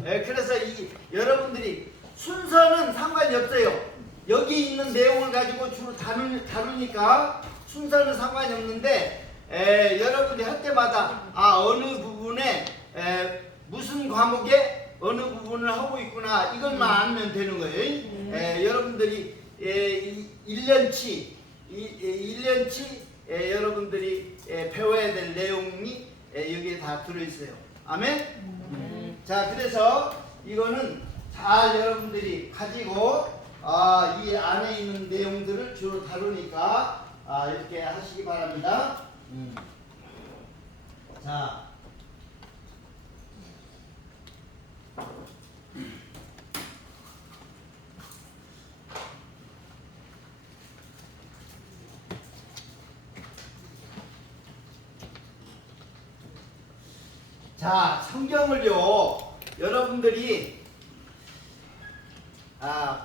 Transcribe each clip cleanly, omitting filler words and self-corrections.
그래서 여러분들이 순서는 상관이 없어요. 여기 있는 내용을 가지고 주로 다루니까 순서는 상관이 없는데 여러분들이 할 때마다 어느 부분에 무슨 과목에 어느 부분을 하고 있구나 이것만 알면 되는 거예요. 여러분들이 1년치 여러분들이 배워야 될 내용이 여기에 다 들어있어요. 아멘? 자, 그래서 이거는 잘 여러분들이 가지고 이 안에 있는 내용들을 주로 다루니까 이렇게 하시기 바랍니다. 자, 성경을요 여러분들이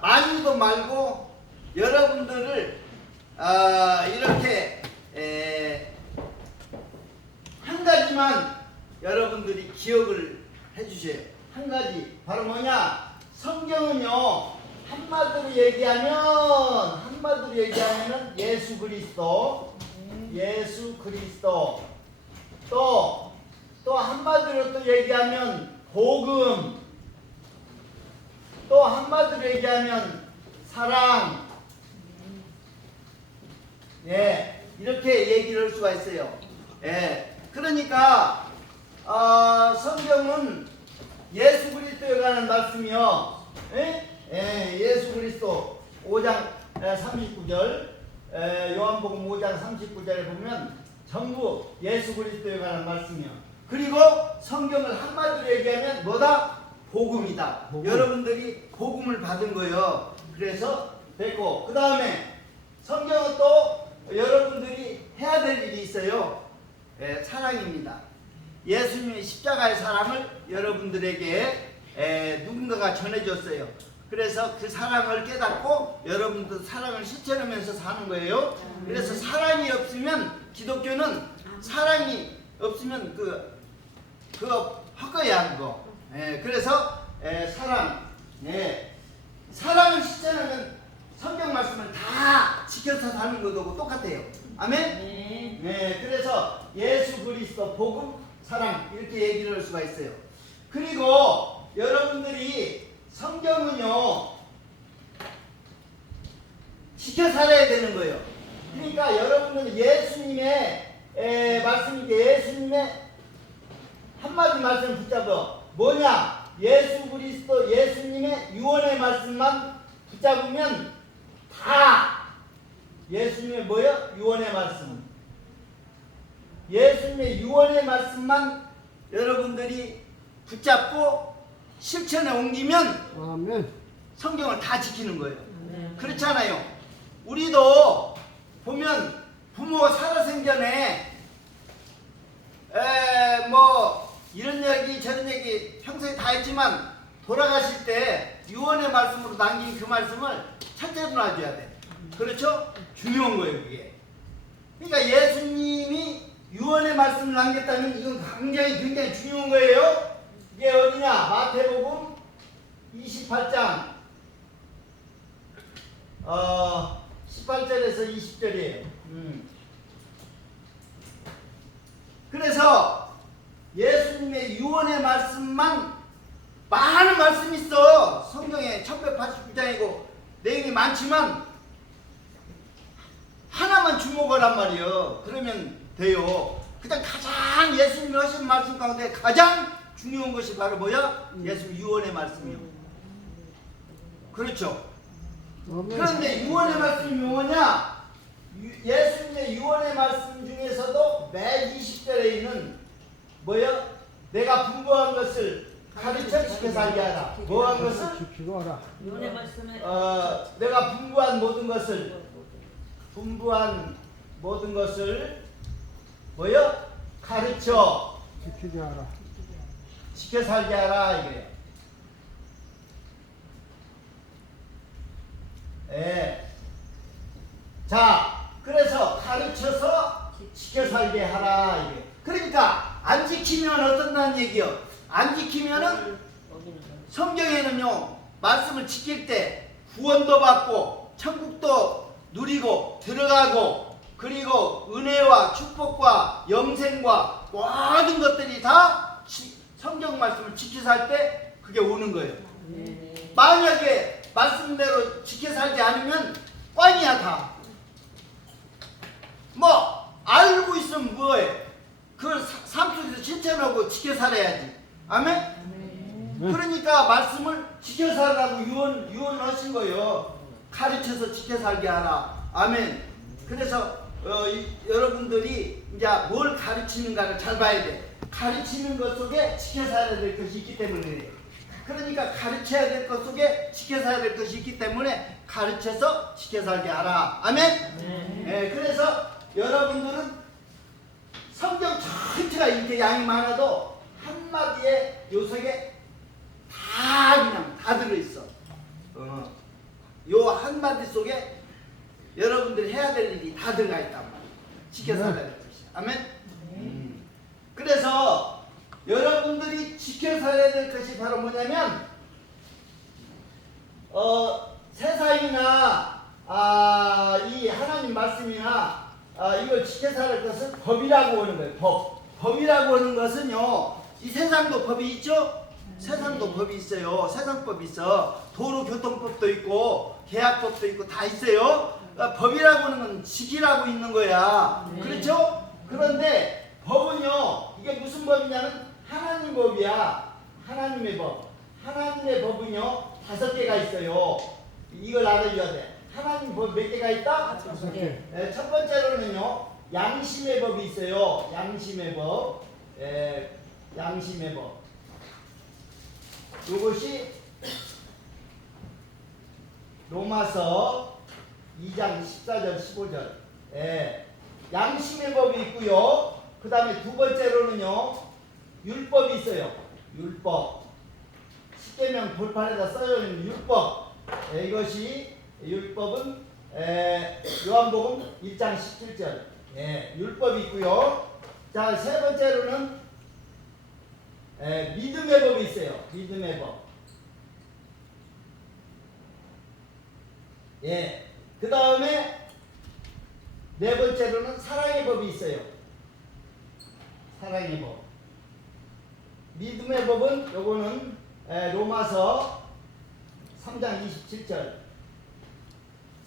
많이도 말고 여러분들을 이렇게 한 가지만 여러분들이 기억을 해주세요. 한 가지 바로 뭐냐? 성경은요 한마디로 얘기하면은 예수 그리스도 또 한마디로 또 얘기하면 복음, 또 한마디로 얘기하면 사랑, 이렇게 얘기를 할 수가 있어요. 그러니까 성경은 예수 그리스도에 관한 말씀이요. 예수 그리스도 5장 39절, 요한복음 5장 39절에 보면 전부 예수 그리스도에 관한 말씀이요. 그리고 성경을 한마디로 얘기하면 뭐다? 복음이다. 여러분들이 복음을 받은 거예요. 그래서 됐고, 그 다음에 성경은 또 여러분들이 해야 될 일이 있어요. 사랑입니다. 예수님의 십자가의 사랑을 여러분들에게 누군가가 전해줬어요. 그래서 그 사랑을 깨닫고 여러분도 사랑을 실천하면서 사는 거예요. 그래서 사랑이 없으면 기독교는 사랑이 없으면 그거 헛거야 그거. 그래서 사랑, 사랑을 실천하면 성경 말씀을 다 지켜서 사는 것하고 똑같아요. 아멘. 그래서 예수 그리스도 복음 사랑 이렇게 얘기를 할 수가 있어요. 그리고 여러분들이 성경은요 지켜 살아야 되는 거예요. 그러니까 여러분은 예수님의 말씀인데 예수님의 한마디 말씀 붙잡어. 뭐냐? 예수 그리스도 예수님의 유언의 말씀만 붙잡으면 다 예수님의 뭐요? 유언의 말씀. 예수님의 유언의 말씀만 여러분들이 붙잡고 실천에 옮기면 아멘. 성경을 다 지키는 거예요. 그렇잖아요. 우리도 보면 부모가 살아생전에 뭐 이런 얘기 저런 얘기 평소에 다 했지만 돌아가실 때 유언의 말씀으로 남긴 그 말씀을 첫째로 놔줘야 돼. 그렇죠? 중요한 거예요 그게. 그러니까 예수님이 유언의 말씀을 남겼다면 이건 굉장히 중요한 거예요. 이게 어디냐? 마태복음 28장 18절에서 20절이에요. 그래서 예수님의 유언의 말씀만 많은 말씀이 있어. 성경에 1189장이고 내용이 많지만 하나만 주목하란 말이에요. 그러면 돼요. 그냥 가장 예수님이 하신 말씀 가운데 가장 중요한 것이 바로 뭐야? 예수님 유언의 말씀이요. 그렇죠. 그런데 유언의 말씀이 뭐냐? 예수님의 유언의 말씀 중에서도 매 20절에 있는 뭐야? 내가 분부한 것을 가르쳐 지켜 살게 하라. 뭐한 것을? 지키고 하라. 유언의 말씀에 내가 분부한 모든 것을 뭐야? 가르쳐 지키게 하라. 지켜 살게 하라 이거예요. 자, 그래서 가르쳐서 지켜 살게 하라 이게. 그러니까 안 지키면 어떤다는 얘기요. 안 지키면은 성경에는요 말씀을 지킬 때 구원도 받고 천국도 누리고 들어가고 그리고 은혜와 축복과 영생과 모든 것들이 다 성경 말씀을 지켜 살 때 그게 오는 거예요. 만약에 말씀대로 지켜 살지 않으면 꽝이야 다. 뭐 알고 있으면 뭐해. 그걸 삶 속에서 실천하고 지켜 살아야지. 아멘? 그러니까 말씀을 지켜 살라고 유언하신 거예요. 가르쳐서 지켜 살게 하라. 아멘. 그래서 여러분들이 이제 뭘 가르치는가를 잘 봐야 돼. 가르치는 것 속에 지켜 살아야 될 것이 있기 때문에 그래. 그러니까 가르쳐야 될 것 속에 지켜 살아야 될 것이 있기 때문에 가르쳐서 지켜 살게 하라. 아멘. 그래서 여러분들은 성경 전체가 이렇게 양이 많아도 한마디에 요 속에 다 그냥 다 들어있어. 요 한마디 속에 여러분들이 해야 될 일이 다 들어가 있단 말이야. 지켜 살아야 될 것이. 아멘. 그래서 여러분들이 지켜 살아야 될 것이 바로 뭐냐면 세상이나 이 하나님 말씀이나 이걸 지켜 살아야 할 것은 법이라고 하는 거예요. 법이라고 하는 것은요 이 세상도 법이 있죠. 세상도 법이 있어요. 세상법이 있어. 도로교통법도 있고 계약법도 있고 다 있어요. 법이라고 하는 건 지키라고 있는 거야. 그렇죠? 그런데 법은요 이게 무슨 법이냐면 하나님 법이야. 하나님의 법. 하나님의 법은요 5개가 있어요. 이걸 알아줘야 돼. 하나님 법 몇 개가 있다? 5개. 첫 번째로는요 양심의 법이 있어요. 양심의 법. 양심의 법. 이것이 로마서 2장 14절 15절 양심의 법이 있고요. 그 다음에 두 번째로는요 율법이 있어요. 율법. 십계명 돌판에다 써져 있는 율법. 이것이 율법은 요한복음 1장 17절 율법이 있고요. 자, 세 번째로는 믿음의 법이 있어요. 믿음의 법. 그 다음에 네 번째로는 사랑의 법이 있어요. 사랑의 법. 믿음의 법은 요거는 로마서 3장 27절.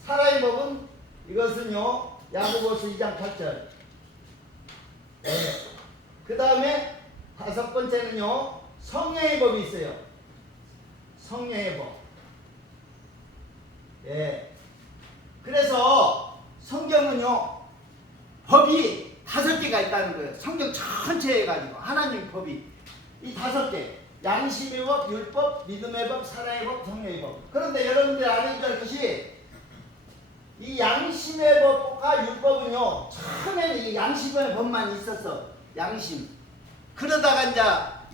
사랑의 법은 이것은요 야고보서 2장 8절. 그 다음에 다섯 번째는요 성령의 법이 있어요. 성령의 법. 그래서 성경은요 법이 5개가 있다는 거예요. 성경 전체에 해가지고 하나님 법이 이 5개. 양심의 법, 율법, 믿음의 법, 사랑의 법, 성령의 법. 그런데 여러분들이 알아야 될 것이 이 양심의 법과 율법은요 처음에는 이 양심의 법만 있었어. 양심. 그러다가 이제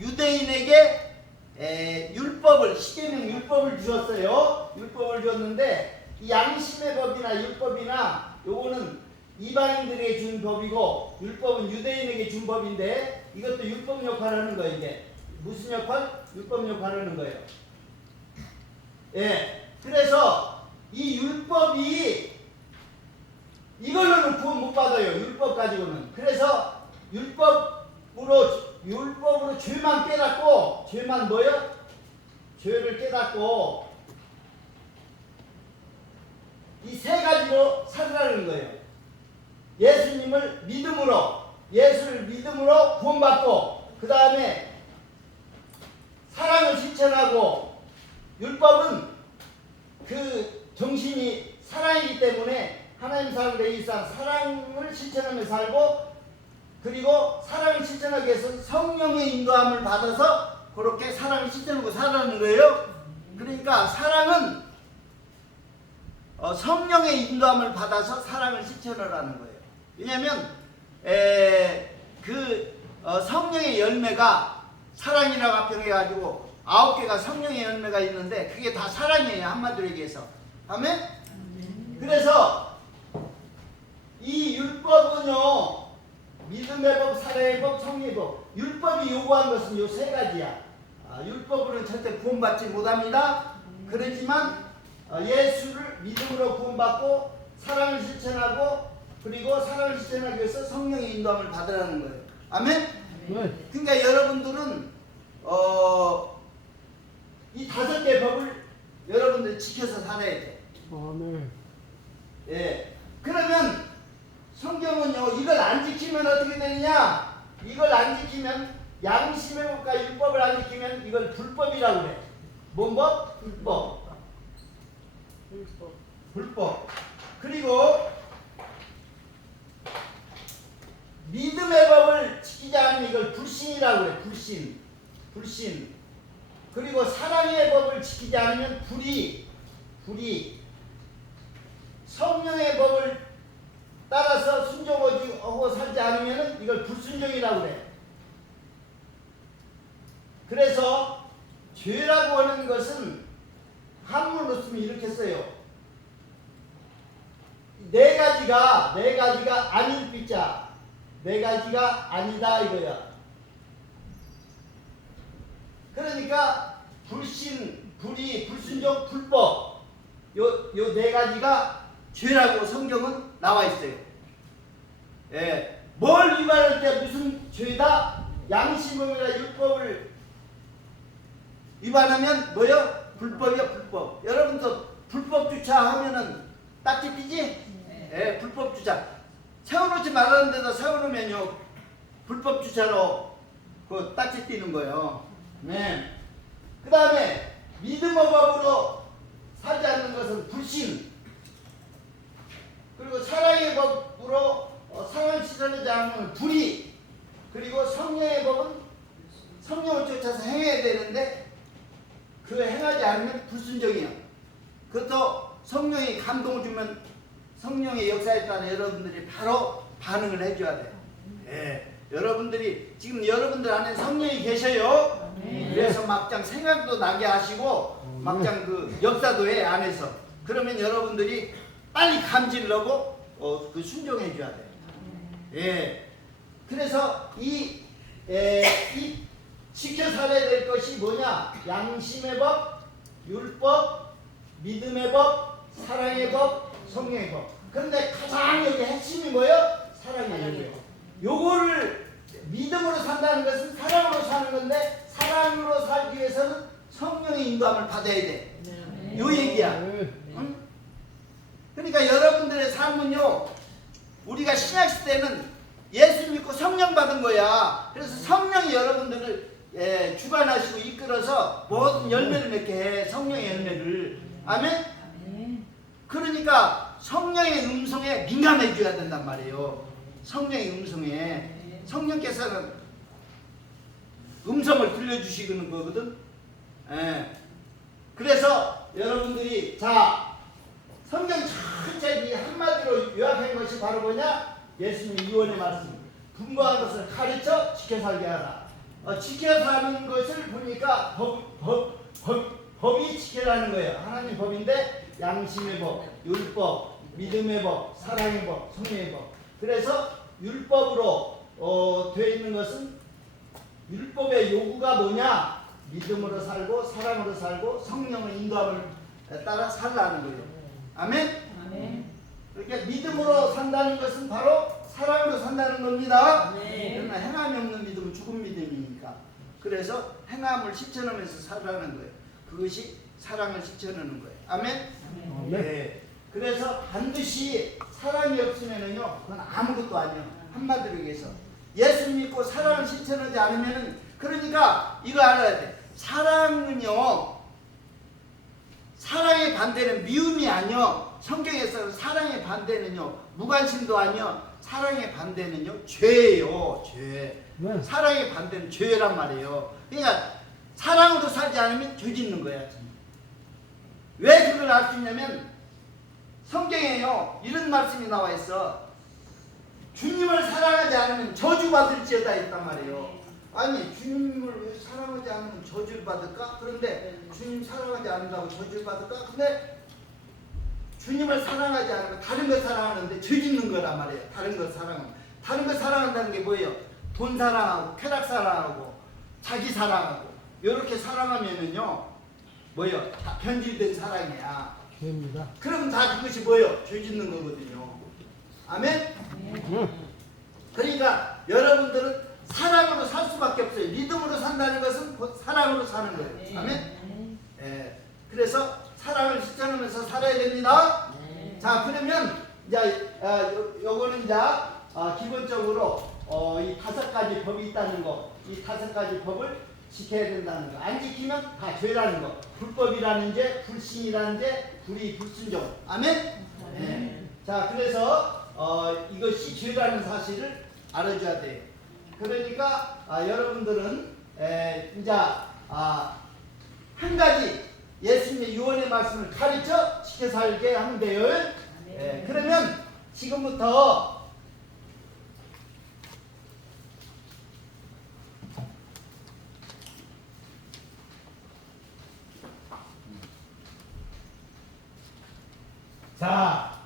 유대인에게 율법을 십계명 율법을 주었어요. 율법을 줬는데 이 양심의 법이나 율법이나 요거는 이방인들에게 준 법이고 율법은 유대인에게 준 법인데 이것도 율법 역할을 하는 거예요. 이게 무슨 역할? 율법 역할을 하는 거예요. 그래서 이 율법이 이걸로는 구원 못 받아요. 율법 가지고는. 그래서 율법으로 죄만 깨닫고 죄만 뭐요? 죄를 깨닫고 이 세 가지로 살아가는 거예요. 예수님을 믿음으로 예수를 믿음으로 구원받고 그 다음에 사랑을 실천하고 율법은 그 정신이 사랑이기 때문에 하나님 사람들의 일상 사랑을 실천하며 살고 그리고 사랑을 실천하기 위해서 성령의 인도함을 받아서 그렇게 사랑을 실천하고 살아가는 거예요. 그러니까 사랑은 성령의 인도함을 받아서 사랑을 실천을 하는 거예요. 왜냐하면 성령의 열매가 사랑이라고 합병해가지고 9개가 성령의 열매가 있는데 그게 다 사랑이에요. 한마디로 얘기해서. 아멘? 그래서 이 율법은요 믿음의 법, 사랑의 법, 성령의 법. 율법이 요구한 것은 요 3가지야. 율법으로는 절대 구원받지 못합니다. 그러지만 예수를 믿음으로 구원받고 사랑을 실천하고 그리고 사랑을 실천하기 위해서 성령의 인도함을 받으라는 거예요. 아멘? 네. 그러니까 여러분들은 이 5개 법을 여러분들 지켜서 살아야 돼. 아멘. 예. 그러면 성경은요, 이걸 안 지키면 어떻게 되느냐? 이걸 안 지키면 양심의 법과 율법을 안 지키면 이걸 불법이라고 그래. 뭔 법? 불법. 불법. 그리고 믿음의 법을 지키지 않으면 이걸 불신이라고 그래. 불신. 불신. 그리고 사랑의 법을 지키지 않으면 불의. 불의. 성령의 법을 따라서 순종하고 살지 않으면 이걸 불순종이라고 그래. 그래서 죄라고 하는 것은 한문으로 쓰면 이렇게 써요. 네 가지가 아닐 삐자. 네 가지가 아니다 이거야. 그러니까 불신, 불의, 불순종, 불법 요 네 가지가 죄라고 성경은 나와 있어요. 예. 뭘 위반할 때 무슨 죄다? 양심범이나 율법을 위반하면 뭐요? 불법이요, 불법. 여러분도 불법 주차하면은 딱지 삐지? 예, 불법 주차. 세워놓지 말았는데도 세워놓으면요, 불법 주차로 그 딱지 띄는 거예요. 네. 그 다음에 믿음의 법으로 살지 않는 것은 불신. 그리고 사랑의 법으로 사랑을 실천하지 않으면 불의. 그리고 성령의 법은 성령을 쫓아서 행해야 되는데 그 행하지 않으면 불순종이에요. 그것도 성령이 감동을 주면 성령의 역사에 따라 여러분들이 바로 반응을 해줘야 돼요. 예. 여러분들이 지금 여러분들 안에 성령이 계셔요. 그래서 막장 생각도 나게 하시고 막장 그 역사도 해 안에서. 그러면 여러분들이 빨리 감지를 하고 그 순종해 줘야 돼요. 예. 그래서 이 지켜 살아야 될 것이 뭐냐? 양심의 법, 율법, 믿음의 법, 사랑의 법, 성령의 법. 그런데 가장 여기 핵심이 뭐예요? 사랑이에요. 요거를 믿음으로 산다는 것은 사랑으로 사는 건데 사랑으로 살기 위해서는 성령의 인도함을 받아야 돼. 요 얘기야. 응? 그러니까 여러분들의 삶은요, 우리가 신약시대는 예수 믿고 성령 받은 거야. 그래서 성령이 여러분들을 주관하시고 이끌어서 모든 열매를 맺게 해. 성령의 열매를. 아멘? 그러니까 성령의 음성에 민감해져야 된단 말이에요. 성령의 음성에. 성령께서는 음성을 들려주시는 거거든. 그래서 여러분들이 성경 전체 한마디로 요약한 것이 바로 뭐냐? 예수님 유언의 말씀. 분부한 것을 가르쳐 지켜 살게 하라. 지켜 사는 것을 보니까 법이 지켜라는 거예요. 하나님 법인데 양심의 법, 율법, 믿음의 법, 사랑의 법, 성령의 법. 그래서 율법으로 되어 있는 것은 율법의 요구가 뭐냐? 믿음으로 살고 사랑으로 살고 성령의 인도함을 따라 살라는 거예요. 아멘? 아멘. 그러니까 믿음으로 산다는 것은 바로 사랑으로 산다는 겁니다. 그러나 행함이 없는 믿음은 죽은 믿음이니까. 그래서 행함을 실천하면서 살라는 거예요. 그것이 사랑을 실천하는 거예요. 아멘? 네. 그래서 반드시 사랑이 없으면은요, 그건 아무것도 아니에요. 한마디로 얘기해서 예수 믿고 사랑을 실천하지 않으면은, 그러니까 이거 알아야 돼. 사랑은요, 사랑의 반대는 미움이 아니요. 성경에서 사랑의 반대는요, 무관심도 아니요. 사랑의 반대는요, 죄예요. 죄. 네. 사랑의 반대는 죄란 말이에요. 그러니까 사랑으로 살지 않으면 죄 짓는 거야. 왜 그걸 알 수 있냐면 성경에요, 이런 말씀이 나와 있어. 주님을 사랑하지 않으면 저주받을지어다 했단 말이에요. 아니, 주님을 왜 사랑하지 않으면 저주를 받을까? 그런데 주님 사랑하지 않는다고 저주를 받을까? 근데 주님을 사랑하지 않으면 다른 걸 사랑하는데 죄 짓는 거란 말이에요. 다른 걸 사랑하면. 다른 걸 사랑한다는 게 뭐예요? 돈 사랑하고 쾌락 사랑하고 자기 사랑하고 이렇게 사랑하면은요 뭐요? 다 변질된 사랑이야. 죄입니다. 그럼 다 그것이 뭐요? 죄 짓는 거거든요. 아멘? 그러니까 여러분들은 사랑으로 살 수밖에 없어요. 믿음으로 산다는 것은 곧 사랑으로 사는 거예요. 아멘? 예. 그래서 사랑을 실천하면서 살아야 됩니다. 자, 그러면 이제 요거는 이제 기본적으로 이 5가지 법이 있다는 거, 이 5가지 법을 지켜야 된다는 거. 안 지키면 다 죄라는 거. 불법이라는 죄, 불신이라는 죄, 불의, 불순종. 아멘? 네. 자, 그래서 이것이 죄라는 사실을 알아줘야 돼요. 그러니까 여러분들은 이제 한 가지 예수님의 유언의 말씀을 가르쳐 지켜 살게 하면 돼요. 그러면 지금부터 자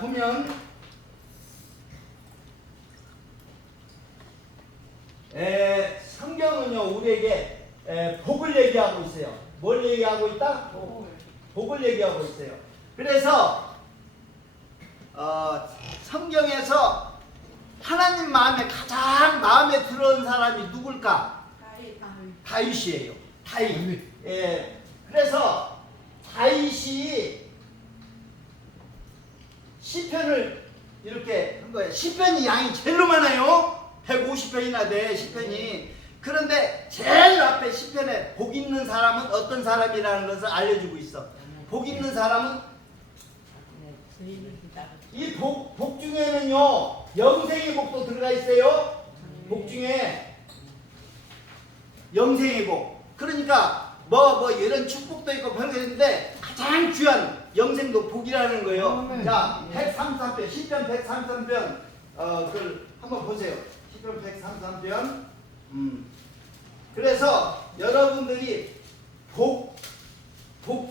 보면 성경은요 우리에게 복을 얘기하고 있어요. 뭘 얘기하고 있다? 복을 얘기하고 있어요. 그래서 성경에서 하나님 마음에 가장 마음에 들어온 사람이 누굴까? 다윗이에요. 다윗. 그래서 다윗이 시편을 이렇게 한 거예요. 시편이 양이 제일로 많아요. 150편이나 돼 시편이. 그런데 제일 앞에 시편에 복 있는 사람은 어떤 사람이라는 것을 알려주고 있어. 복 있는 사람은 이 복 중에는요 영생의 복도 들어가 있어요. 복 중에 영생의 복. 그러니까 뭐 이런 축복도 있고 별게 있는데 가장 귀한 영생도 복이라는 거예요. 자, 133편, 시편 133편 그걸 한번 보세요. 시편 133편. 그래서 여러분들이 복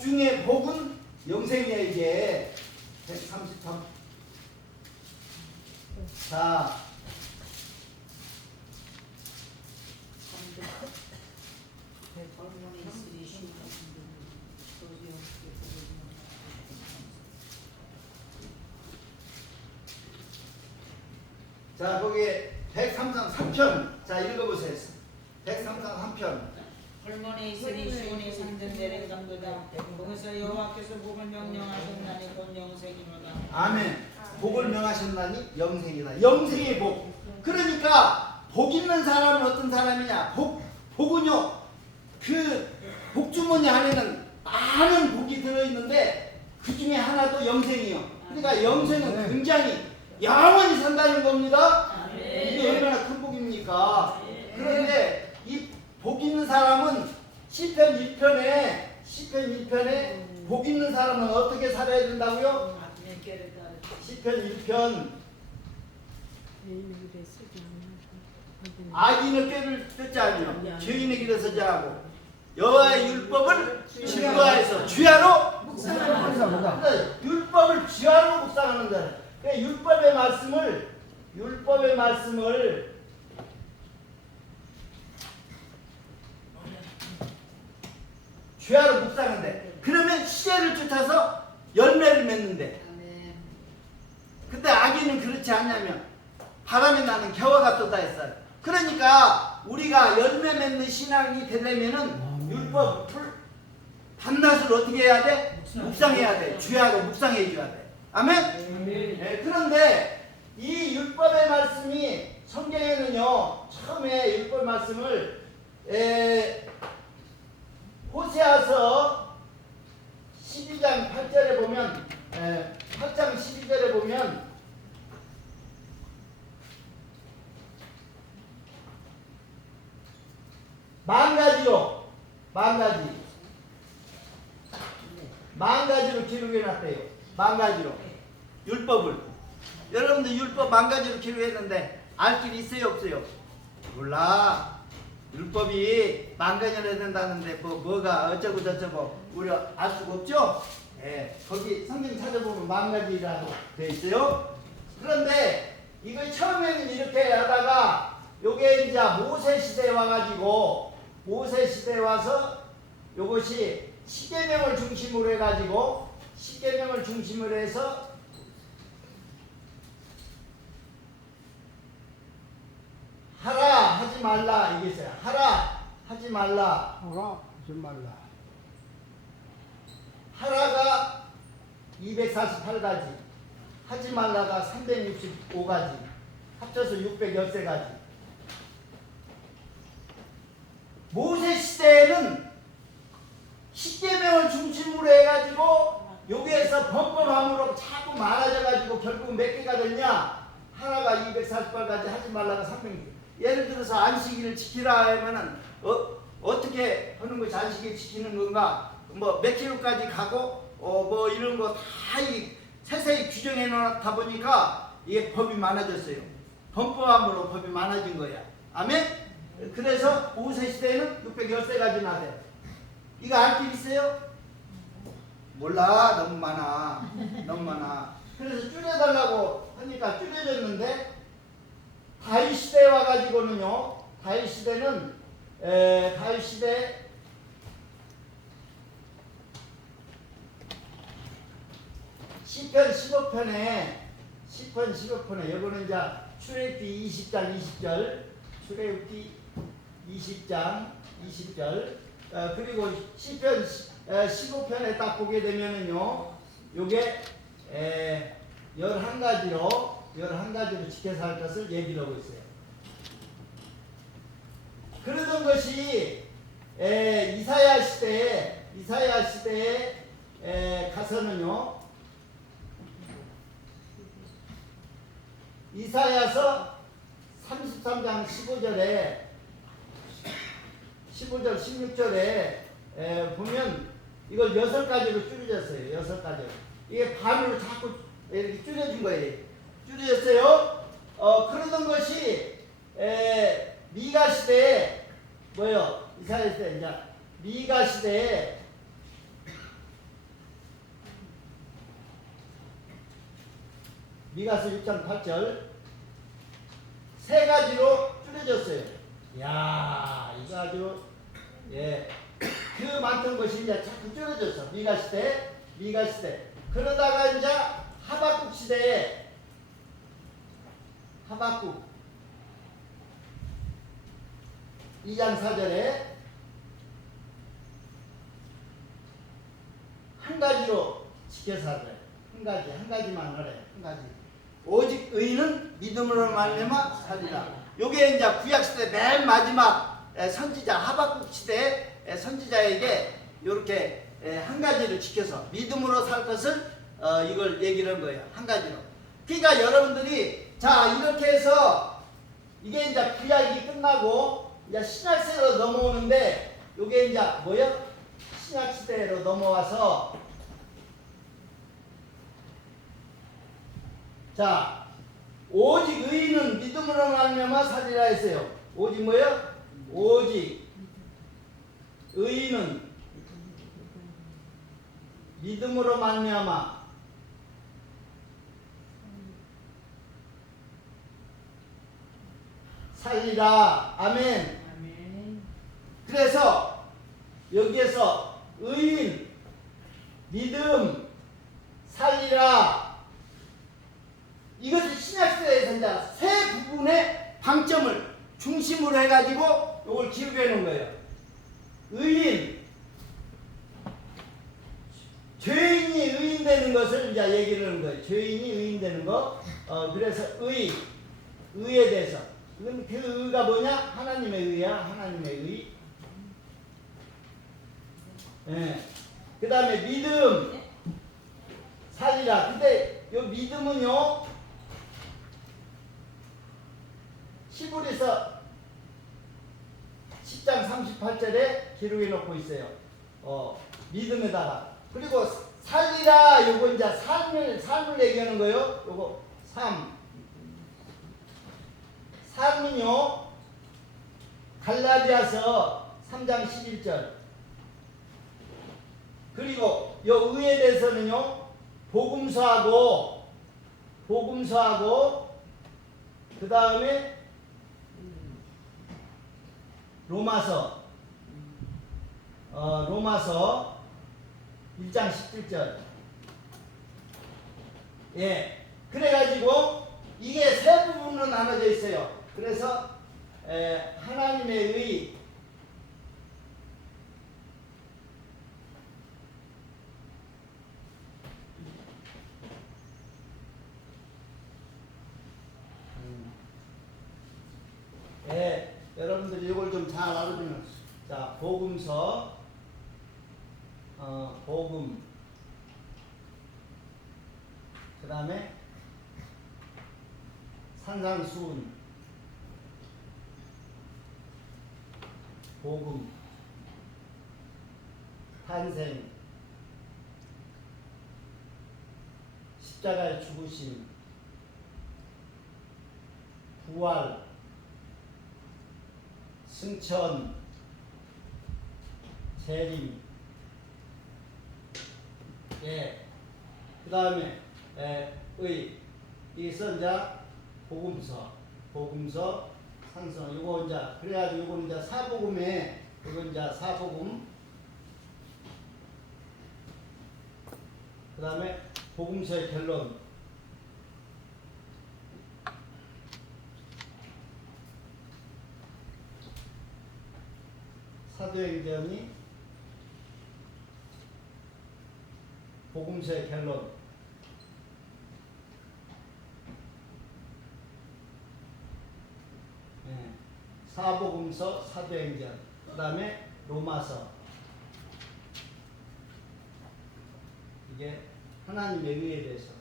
중에 복은 영생이야 이게. 133. 자, 자 거기 133편. 자 읽어보세요. 133편. 홀몬에 있으니 시온에 상전되는 강도다. 거기서 여호와께서 복을 명령하셨나니 곧 영생이로다. 아멘. 복을 명하셨나니 영생이다. 영생의 복. 그러니까 복 있는 사람은 어떤 사람이냐? 복은요 그 복주머니 안에는 많은 복이 들어있는데 그 중에 하나도 영생이요. 그러니까 영생은 굉장히 영원히 산다는 겁니다. 이게 얼마나 큰 복입니까? 그런데 이 복 있는 사람은 시편 1편에 복 있는 사람은 어떻게 살아야 된다고요? 시편 1편 악인의 꾀를 쫓지 않으며 죄인의 길에 서지 않고 여호와의 율법을 즐거워해서 주야로 묵상하는. 율법을 주야로 묵상하는 자. 율법의 말씀을 주야로 묵상하는데 그러면 시혜를 쫓아서 열매를 맺는데 근데 악인은 그렇지 않냐면 바람이 나는 겨와 같도다 했어요. 그러니까 우리가 열매 맺는 신앙이 되려면은 율법 밤낮을 어떻게 해야 돼? 묵상해야 돼. 주야로 묵상해 줘야 돼. 아멘? 네, 그런데 이 율법의 말씀이 성경에는요 처음에 율법 말씀을 호세아서 12장 8절에 보면 8장 12절에 보면 만 가지로 기록해 놨대요. 만 가지로 율법을. 여러분들 율법 만 가지로 기록했는데 알 길이 있어요 없어요? 몰라. 율법이 만 가지나 된다는데 뭐가 어쩌고 저쩌고 우리 알 수가 없죠? 거기 성경 찾아보면 만 가지라고 돼 있어요. 그런데 이걸 처음에는 이렇게 하다가 요게 이제 모세 시대에 와가지고 모세 시대에 와서 요것이 십계명을 중심으로 해가지고 십계명을 중심으로 해서 하라 하지 말라 이게 있어요. 하라 하지 말라. 하라 하지 말라. 하라가 248가지, 하지 말라가 365가지, 합쳐서 613가지. 모세 시대에는 십계명을 중심으로 해가지고 여기에서 범법함으로 자꾸 많아져가지고 결국 몇 개가 됐냐? 하나가 248가지, 하지 말라가 300. 예를 들어서 안식일을 지키라 하면은 어떻게 하는 것이 안식일 지키는 건가? 뭐 몇 킬로까지 가고 뭐 이런 거 다 세세히 규정해 놓다 보니까 이게 법이 많아졌어요. 범법함으로 법이 많아진 거야. 아멘? 그래서 모세 시대에는 613가지나 돼. 이거 알 길 있어요? 몰라. 너무 많아. 너무 많아. 그래서 줄여달라고 하니까 줄여졌는데 다윗 시대에 와가지고는요. 다윗 시대는 다윗 시대 시편 15편에 여기는 이제 출애굽기 20장 20절, 출애굽기 20장 20절, 그리고 시편 15편에 딱 보게 되면은요, 요게 11가지로 지켜서 할 것을 얘기를 하고 있어요. 그러던 것이 이사야 시대에 가서는요, 이사야서 33장 15절 16절에 보면 이걸 6가지로 줄여졌어요. 6가지로. 이게 반으로 자꾸 이렇게 줄여준 거예요. 줄여졌어요. 그러던 것이 미가 시대에 뭐요? 이사야 시대 이제 미가 시대에 미가서 6장 8절 3가지로 줄여졌어요. 야, 이거 아주 그 많던 것이 이제 자꾸 줄여졌어. 미가 시대. 그러다가 이제 하박국 시대에 하박국 2장 4절에 한 가지로 지켜서 하래. 한 가지만 하래. 한 가지. 오직 의인은 믿음으로 말미암아 살리라. 요게 이제 구약 시대 맨 마지막 선지자 하박국 시대 선지자에게 이렇게 한 가지를 지켜서 믿음으로 살 것을 이걸 얘기를 한 거예요. 한 가지로. 그러니까 여러분들이 자 이렇게 해서 이게 이제 구약이 끝나고 이제 신약 시대로 넘어오는데 요게 이제 뭐요? 신약 시대로 넘어와서 자, 오직 의인은 믿음으로 말미암아 살리라 했어요. 오직 뭐요? 오직 의인은 믿음으로 말미암아 살리라. 아멘. 그래서 여기에서 의인, 믿음, 살리라. 이것을 신약시대에서 이제 세 부분의 방점을 중심으로 해가지고 이걸 기록해 놓은 거예요. 의인, 죄인이 의인 되는 것을 이제 얘기를 하는 거예요. 죄인이 의인 되는 거. 그래서 의에 대해서. 그 의가 뭐냐? 하나님의 의야. 하나님의 의. 그 다음에 믿음, 살리라. 근데 이 믿음은요, 히브리서 10장 38절에 기록해 놓고 있어요. 믿음에다가. 그리고 살리라, 요거 이제 삶을 얘기하는 거예요. 요거 삶은요, 갈라디아서 3장 11절. 그리고 요 의에 대해서는요, 복음서하고 그 다음에 로마서 로마서 1장 17절. 예. 그래가지고 이게 세 부분으로 나눠져 있어요. 그래서 하나님의 의 여러분들이 이걸 좀 잘 알아두면 자 복음서 복음 그 다음에 산상수훈 복음 탄생 십자가의 죽으심 부활 승천 재림 예. 그 다음에 의 이것은 이제 복음서 산성 요거 이제 그래가지고 요거는 이제 사복음에 요거 이제 사복음 그 다음에 복음서의 결론 사도행전이 복음서의 결론 사복음서 사도행전 그 다음에 로마서 이게 하나님의 의에 대해서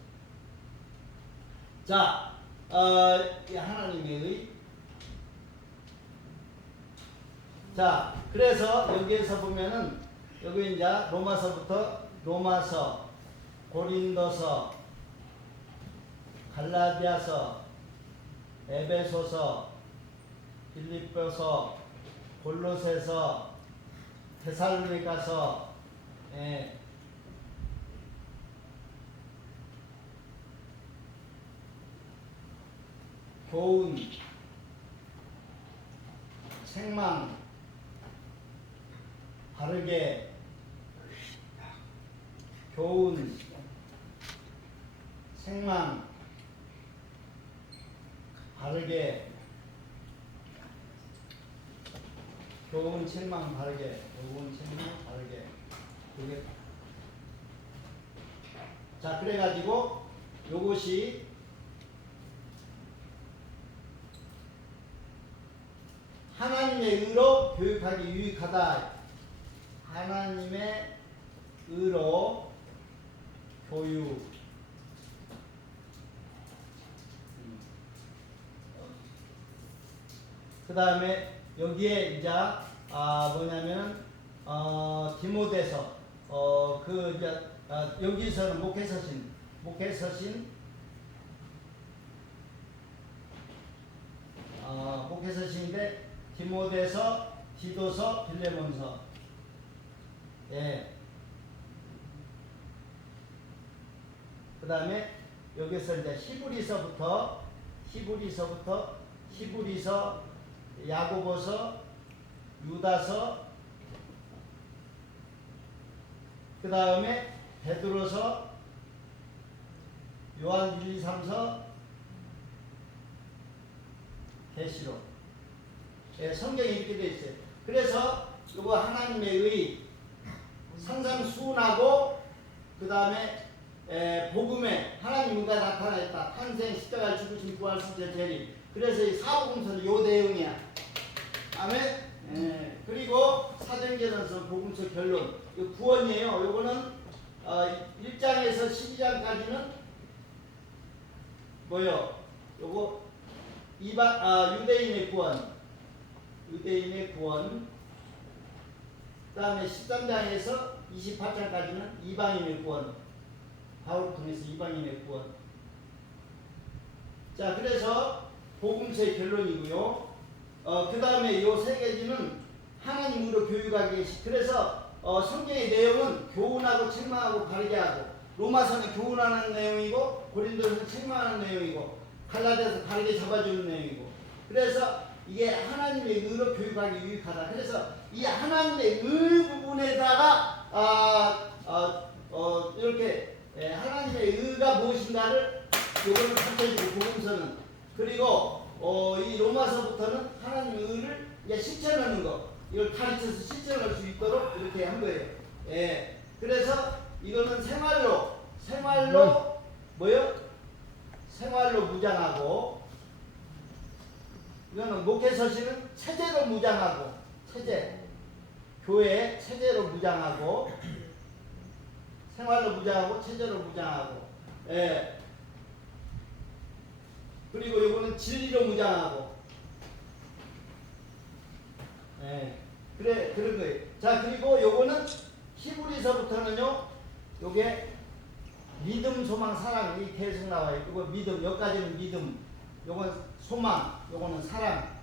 자 이 하나님의 의 자 그래서 여기에서 보면은 여기 이제 로마서부터 로마서 고린도서 갈라디아서 에베소서 빌립보서 골로새서 데살로니가서 교훈 책망 바르게 교훈 책망 바르게 교훈 책망 바르게 교훈 책망 바르게 그게 자 그래가지고 요것이 하나님의 의로 교육하기 유익하다. 하나님의 의로 교육 그 다음에 여기에 이제 뭐냐면 디모데서 그 이제 여기서는 목회서신 목회서신인데 디모데서 디도서 빌레몬서 예. 그 다음에 여기서 이제 히브리서 야고보서 유다서 그 다음에 베드로서 요한 1, 2, 3서 계시록 예, 성경이 이렇게 되어 있어요. 그래서 이거 하나님의 의 산상수훈하고 그 다음에 복음에 하나님 의가 나타났다. 탄생, 십자가, 죽으심, 부활, 승천, 재림. 그래서 이 사복음서는 요 내용이야. 아멘. 그리고 사도행전에서 복음서 결론. 이 구원이에요. 요거는 1장에서 12장까지는 뭐요? 요거 유대인의 구원. 그 다음에 13장에서 28장까지는 이방인의 구원. 바울을 통해서 이방인의 구원. 자, 그래서 복음서의 결론이고요. 그 다음에 요 세 가지는 하나님으로 교육하기 계시. 그래서 성경의 내용은 교훈하고 책망하고 바르게 하고, 로마서는 교훈하는 내용이고, 고린도서는 책망하는 내용이고, 갈라디아서 바르게 잡아주는 내용이고. 그래서 이게 하나님의 의로 교육하기 유익하다. 그래서 이 하나님의 의 부분에다가 이렇게 하나님의 의가 무엇인가를 요거는 살펴주고 복음서는 그리고 이 로마서부터는 하나님의 의를 이제 실천하는 거 이걸 가르쳐서 실천할 수 있도록 이렇게 한 거예요. 예. 그래서 이거는 생활로 뭐요? 생활로 무장하고 이거는 목회 서신은 체제로 무장하고 체제 교회 체제로 무장하고 생활로 무장하고 체제로 무장하고 예. 그리고 이거는 진리로 무장하고 예. 그래 그런 거예요. 자 그리고 요거는 히브리서부터는요 요게 믿음 소망 사랑 이 계속 나와요. 이거 믿음 여기까지는 믿음 요건 소망 요거는 사랑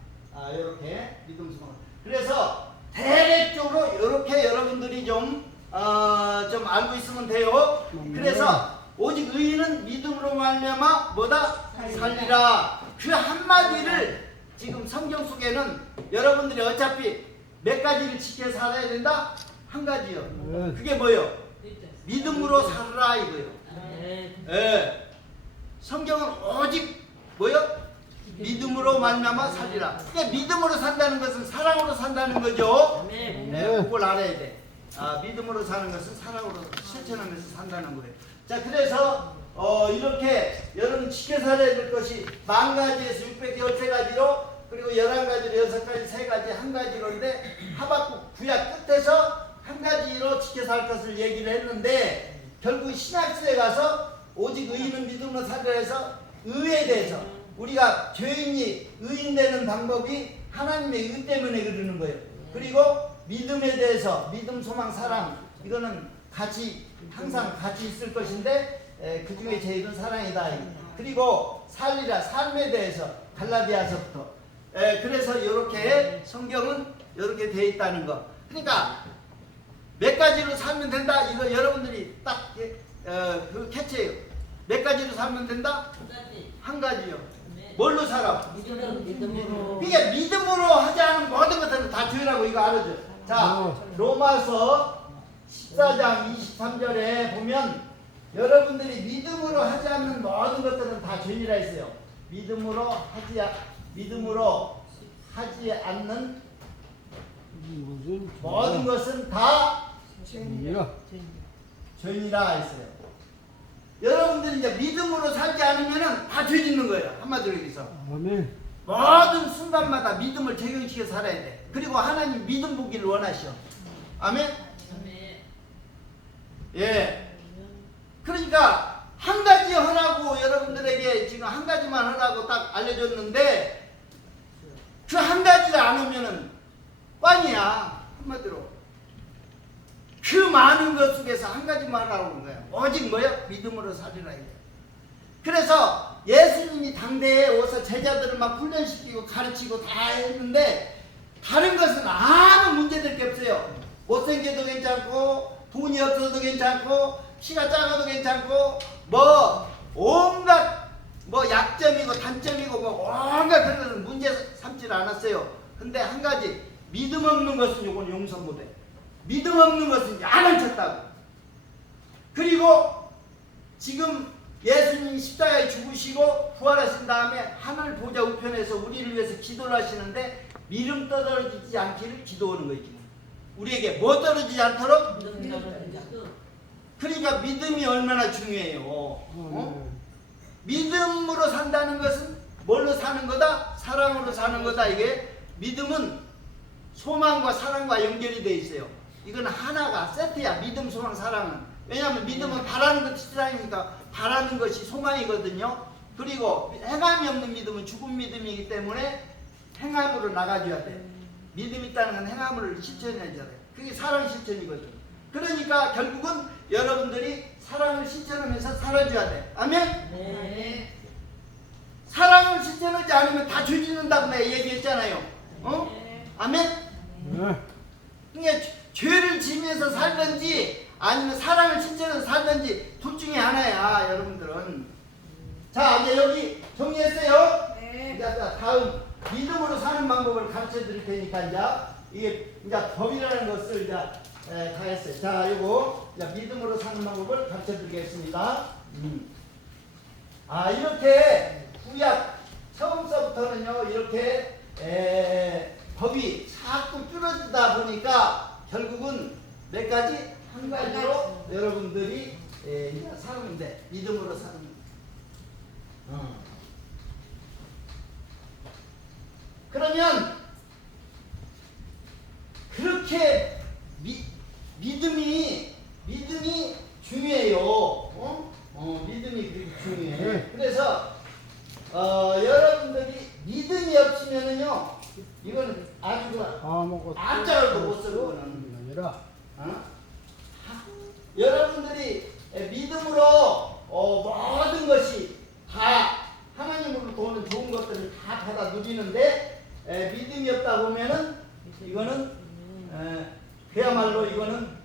요렇게 믿음 소망 그래서 대략적으로 요렇게 여러분들이 좀 알고 있으면 돼요. 그래서 오직 의인은 믿음으로 말미암아 뭐다? 살리라. 그 한마디를 지금 성경 속에는 여러분들이 어차피 몇 가지를 지켜 살아야 된다? 한 가지요. 그게 뭐요? 믿음으로 살아라 이거요. 예. 성경은 오직 뭐요? 믿음으로 말미암아 살리라. 그러니까 믿음으로 산다는 것은 사랑으로 산다는 거죠. 네, 그걸 알아야 돼. 믿음으로 사는 것은 사랑으로 실천하면서 산다는 거예요. 자, 그래서 이렇게 여러분 지켜 살아야 될 것이 10,000가지에서 613가지로 그리고 11가지로 6가지, 3가지, 1가지로인데 하박국 구약 끝에서 한 가지로 지켜 살 것을 얘기를 했는데 결국 신약시대에 가서 오직 의인은 믿음으로 살리라 해서 의에 대해서 우리가 죄인이 의인되는 방법이 하나님의 의 때문에 그러는 거예요. 그리고 믿음에 대해서 믿음, 소망, 사랑 이거는 같이 항상 같이 있을 것인데 그 중에 제일은 사랑이다. 그리고 살리라 삶에 대해서 갈라디아서부터 그래서 이렇게 성경은 이렇게 되어 있다는 거. 그러니까 몇 가지로 살면 된다. 이거 여러분들이 딱 그 캐치해요. 몇 가지로 살면 된다? 한 가지요. 뭘로 살아? 믿음으로. 이게 믿음으로 하지 않은 모든 것들은 다 죄라고 이거 알아줘. 자, 로마서 14장 23절에 보면 여러분들이 믿음으로 하지 않는 모든 것들은 다 죄니라 했어요. 믿음으로 하지 않는 모든 것은 다 죄니라 했어요. 여러분들이 이제 믿음으로 살지 않으면은 다 죄 짓는 거예요. 한마디로 얘기해서. 아멘. 모든 순간마다 믿음을 적용시켜 살아야 돼. 그리고 하나님 믿음 보기를 원하셔. 아멘? 예. 그러니까 한 가지 하라고 여러분들에게 지금 한 가지만 하라고 딱 알려줬는데 그 한 가지를 안 하면은 꽝이야. 한마디로. 그 많은 것 속에서 한 가지만 하라고 하는 거야. 오직 뭐야? 믿음으로 살리라 이거야. 그래서 예수님이 당대에 오서 제자들을 막 훈련시키고 가르치고 다 했는데 다른 것은 아무 문제될 게 없어요. 못생겨도 괜찮고 돈이 없어도 괜찮고 키가 작아도 괜찮고 뭐 온갖 뭐 약점이고 단점이고 뭐 온갖 그런 것은 문제 삼지를 않았어요. 근데 한 가지 믿음 없는 것은 요건 용서 못해. 믿음 없는 것은 야단쳤다고. 그리고 지금 예수님이 십자가에 죽으시고 부활하신 다음에 하늘 보좌 우편에서 우리를 위해서 기도를 하시는데 믿음 떨어지지 않기를 기도하는 거예요. 우리에게 뭐 떨어지지 않도록? 그러니까 믿음이 얼마나 중요해요. 믿음으로 산다는 것은 뭘로 사는 거다? 사랑으로 사는 거다. 이게 믿음은 소망과 사랑과 연결이 돼 있어요. 이건 하나가 세트야. 믿음, 소망, 사랑은. 왜냐하면 믿음은 바라는 것이 사랑이니까 바라는 것이 소망이거든요. 그리고 행함이 없는 믿음은 죽은 믿음이기 때문에 행함으로 나가줘야 돼. 믿음 있다는 건 행함을 실천해야 돼. 그게 사랑 실천이거든. 그러니까 결국은 여러분들이 사랑을 실천하면서 살아줘야 돼. 아멘? 네. 사랑을 실천하지 않으면 다 죄 짓는다고 내가 얘기했잖아요. 아멘? 그러니까 죄를 지면서 살든지 아니면 사랑을 실천해서 살든지 둘 중에 하나야, 여러분들은. 자, 이제 여기 정리했어요? 네. 이제 다음 믿음으로 사는 방법을 가르쳐 드릴 테니까 이제 이게 이제 법이라는 것을 이제 다 했어요. 자, 요거 이제 믿음으로 사는 방법을 가르쳐 드리겠습니다. 이렇게 구약 처음서부터는요, 이렇게 법이 자꾸 줄어들다 보니까 결국은 몇 가지? 한 가지로 여러분들이 이제 사는 데 믿음으로 사는 그러면 그렇게 믿음이 중요해요. 믿음이 그렇게 중요해. 그래서 여러분들이 믿음이 없으면은요, 이거는 아주 안짝을도 못 쓰는 거는 아니라 여러분들이 믿음으로 모든 것이 다 하나님으로 도는 좋은 것들을 다 받아 누리는데 믿음이 없다 보면은 이거는 그야말로 이거는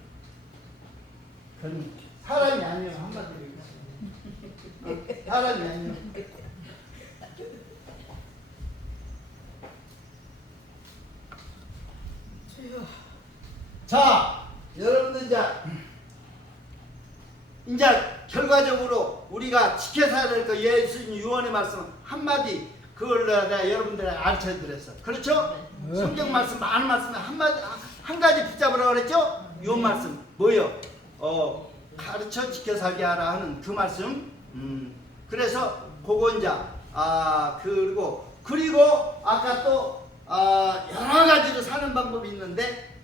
그건 사람이 아니에요. 한마디로 얘기하면 사람이 아니에요. 자, 여러분들 이제 결과적으로 우리가 지켜서야 될 거 예수님 유언의 말씀 한마디 그걸 내가 여러분들에게 가르쳐 드렸어. 그렇죠? 성경 말씀 많은 말씀 한 가지 붙잡으라고 그랬죠? 유언 말씀 뭐요? 가르쳐 지켜 살게 하라 하는 그 말씀. 그래서 그거 이제 그리고 아까 또 여러 가지로 사는 방법이 있는데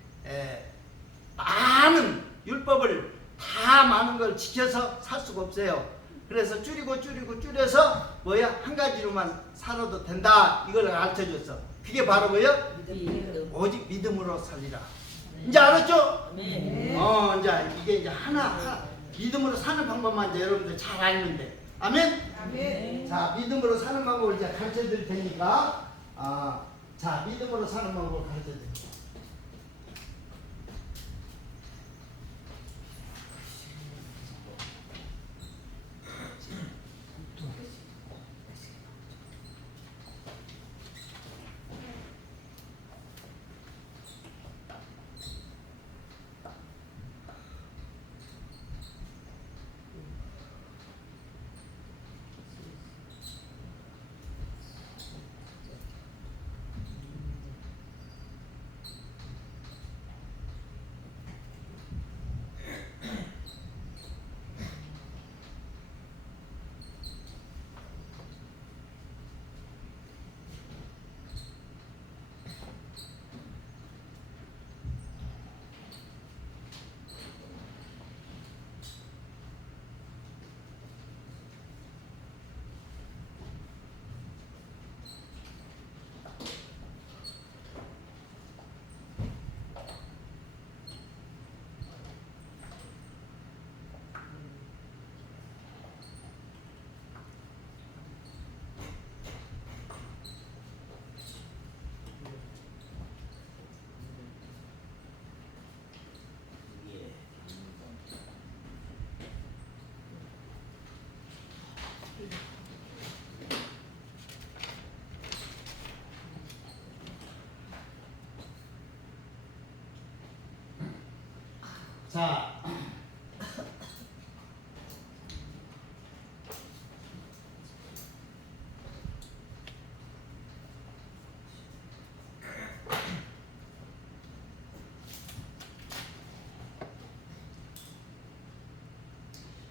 많은 율법을 다 많은 걸 지켜서 살 수가 없어요. 그래서 줄여서 한 가지로만 살아도 된다. 이걸 가르쳐 줬어. 그게 바로 뭐예요? 오직 믿음으로 살리라. 이제 알았죠? 네. 이제 이게 이제 하나 믿음으로 사는 방법만 이제 여러분들 잘 알는데. 아멘? 아멘. 자, 믿음으로 사는 방법을 이제 가르쳐 드릴 테니까 자, 믿음으로 사는 방법을 가르쳐 드릴게요.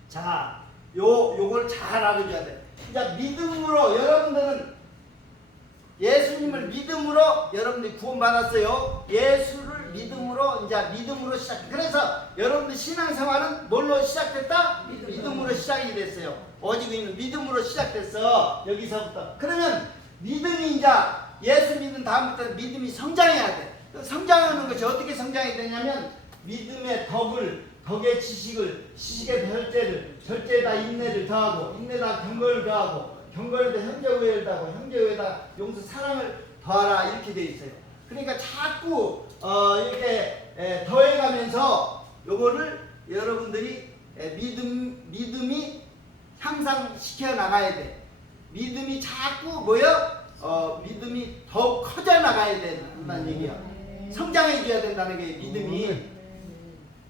자, 요걸 잘 알아줘야 돼. 이제 믿음으로 여러분들은 예수님을 믿음으로 여러분들이 구원받았어요. 예수를 믿음으로 이제 믿음으로 시작. 그래서 여러분들 신앙생활은 뭘로 시작됐다? 믿음으로 시작이 됐어요. 오직 있는 믿음으로 시작됐어. 여기서부터. 그러면 믿음이 이제 예수 믿은 다음부터는 믿음이 성장해야 돼. 성장하는 것이 어떻게 성장이 되냐면 믿음의 덕의 지식의 절제에다 인내를 더하고 인내에다 경건을 더하고 경건에다 형제우애를 더하고 형제우애에다 용서 사랑을 더하라 이렇게 되어 있어요. 그러니까 자꾸 이렇게 더해가면서 요거를 여러분들이 믿음이 향상시켜 나가야 돼. 믿음이 자꾸 믿음이 더욱 커져 나가야 된다는 얘기야. 성장해 줘야 된다는 게 믿음이.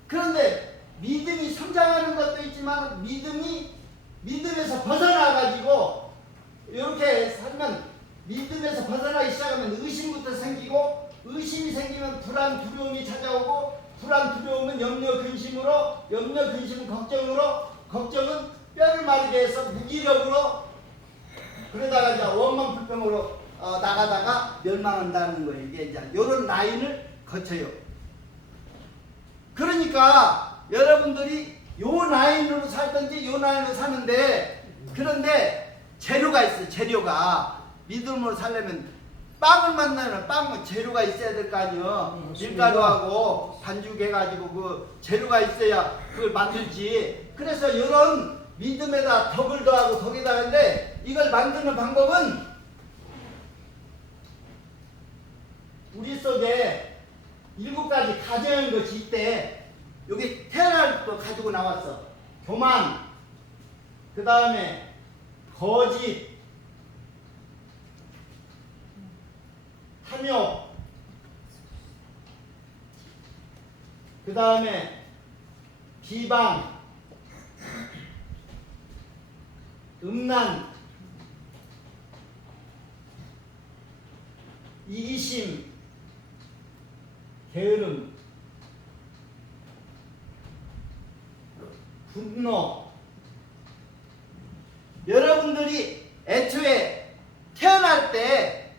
그런데 믿음이 성장하는 것도 있지만 믿음에서 벗어나 가지고 이렇게 살면 믿음에서 벗어나기 시작하면 의심부터 생기고 의심이 생기면 불안 두려움이 찾아오고 불안 두려움은 염려 근심으로 염려 근심은 걱정으로 걱정은 뼈를 마르게 해서 무기력으로 그러다가 이제 원망 불평으로 나가다가 멸망한다는 거예요. 이게 이제 이런 라인을 거쳐요. 그러니까 여러분들이 요 라인으로 살든지 요 라인으로 사는데 그런데 재료가 있어요. 재료가 믿음으로 살려면 빵을 만나면 빵은 재료가 있어야 될 거 아니에요. 밀가루하고 반죽해가지고 그 재료가 있어야 그걸 만들지. 그래서 이런 믿음에다 덕을 더하고 덕이 더하는데 이걸 만드는 방법은 우리 속에 7가지 가정인 것이 있대. 여기 태어날 또 가지고 나왔어. 교만, 그 다음에 거짓, 탐욕, 그 다음에 비방, 음란, 이기심, 게으름, 분노. 여러분들이 애초에 태어날 때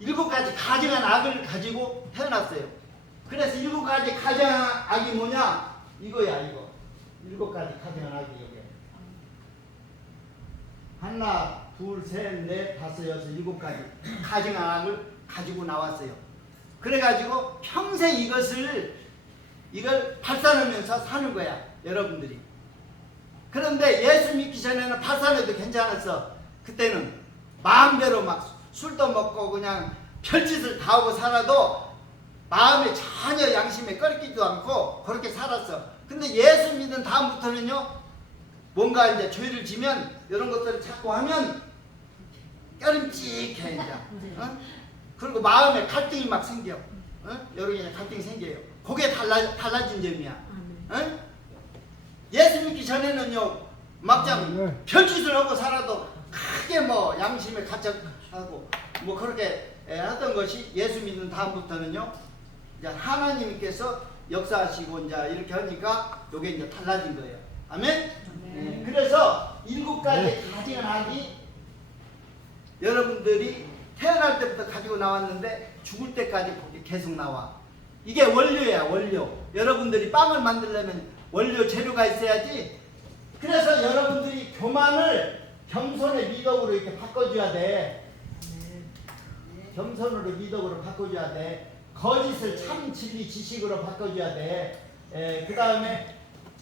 7가지 가증한 악을 가지고 태어났어요. 그래서 7가지 가증한 악이 뭐냐? 이거야, 이거. 7가지 가증한 악이 이게. 하나, 둘, 셋, 넷, 다섯, 여섯, 7가지 가증한 악을 가지고 나왔어요. 그래가지고 평생 이걸 발산하면서 사는 거야, 여러분들이. 그런데 예수 믿기 전에는 발산해도 괜찮았어. 그때는 마음대로 막 술도 먹고 그냥 별짓을 다 하고 살아도 마음에 전혀 양심에 끓기도 않고 그렇게 살았어. 근데 예수 믿은 다음부터는요, 뭔가 이제 죄를 지면 이런 것들을 자꾸 하면 껴름직해 이제. 어? 그리고 마음에 갈등이 막 생겨. 어? 여러 개 갈등이 생겨요. 그게 달라진 점이야. 어? 예수 믿기 전에는요, 막장 별짓을 하고 살아도 크게 뭐 양심에 갇혀하고 뭐 그렇게 하던 것이 예수 믿는 다음부터는요, 이제 하나님께서 역사하시고 이제 이렇게 하니까 이게 이제 달라진 거예요. 아멘? 네. 그래서 7가지 가증한 악이 여러분들이 태어날 때부터 가지고 나왔는데 죽을 때까지 거기 계속 나와. 이게 원료야, 원료. 여러분들이 빵을 만들려면 원료 재료가 있어야지. 그래서 여러분들이 교만을 겸손의 미덕으로 이렇게 바꿔줘야 돼. 겸손으로 미덕으로 바꿔줘야 돼. 거짓을 참 진리 지식으로 바꿔줘야 돼. 그 다음에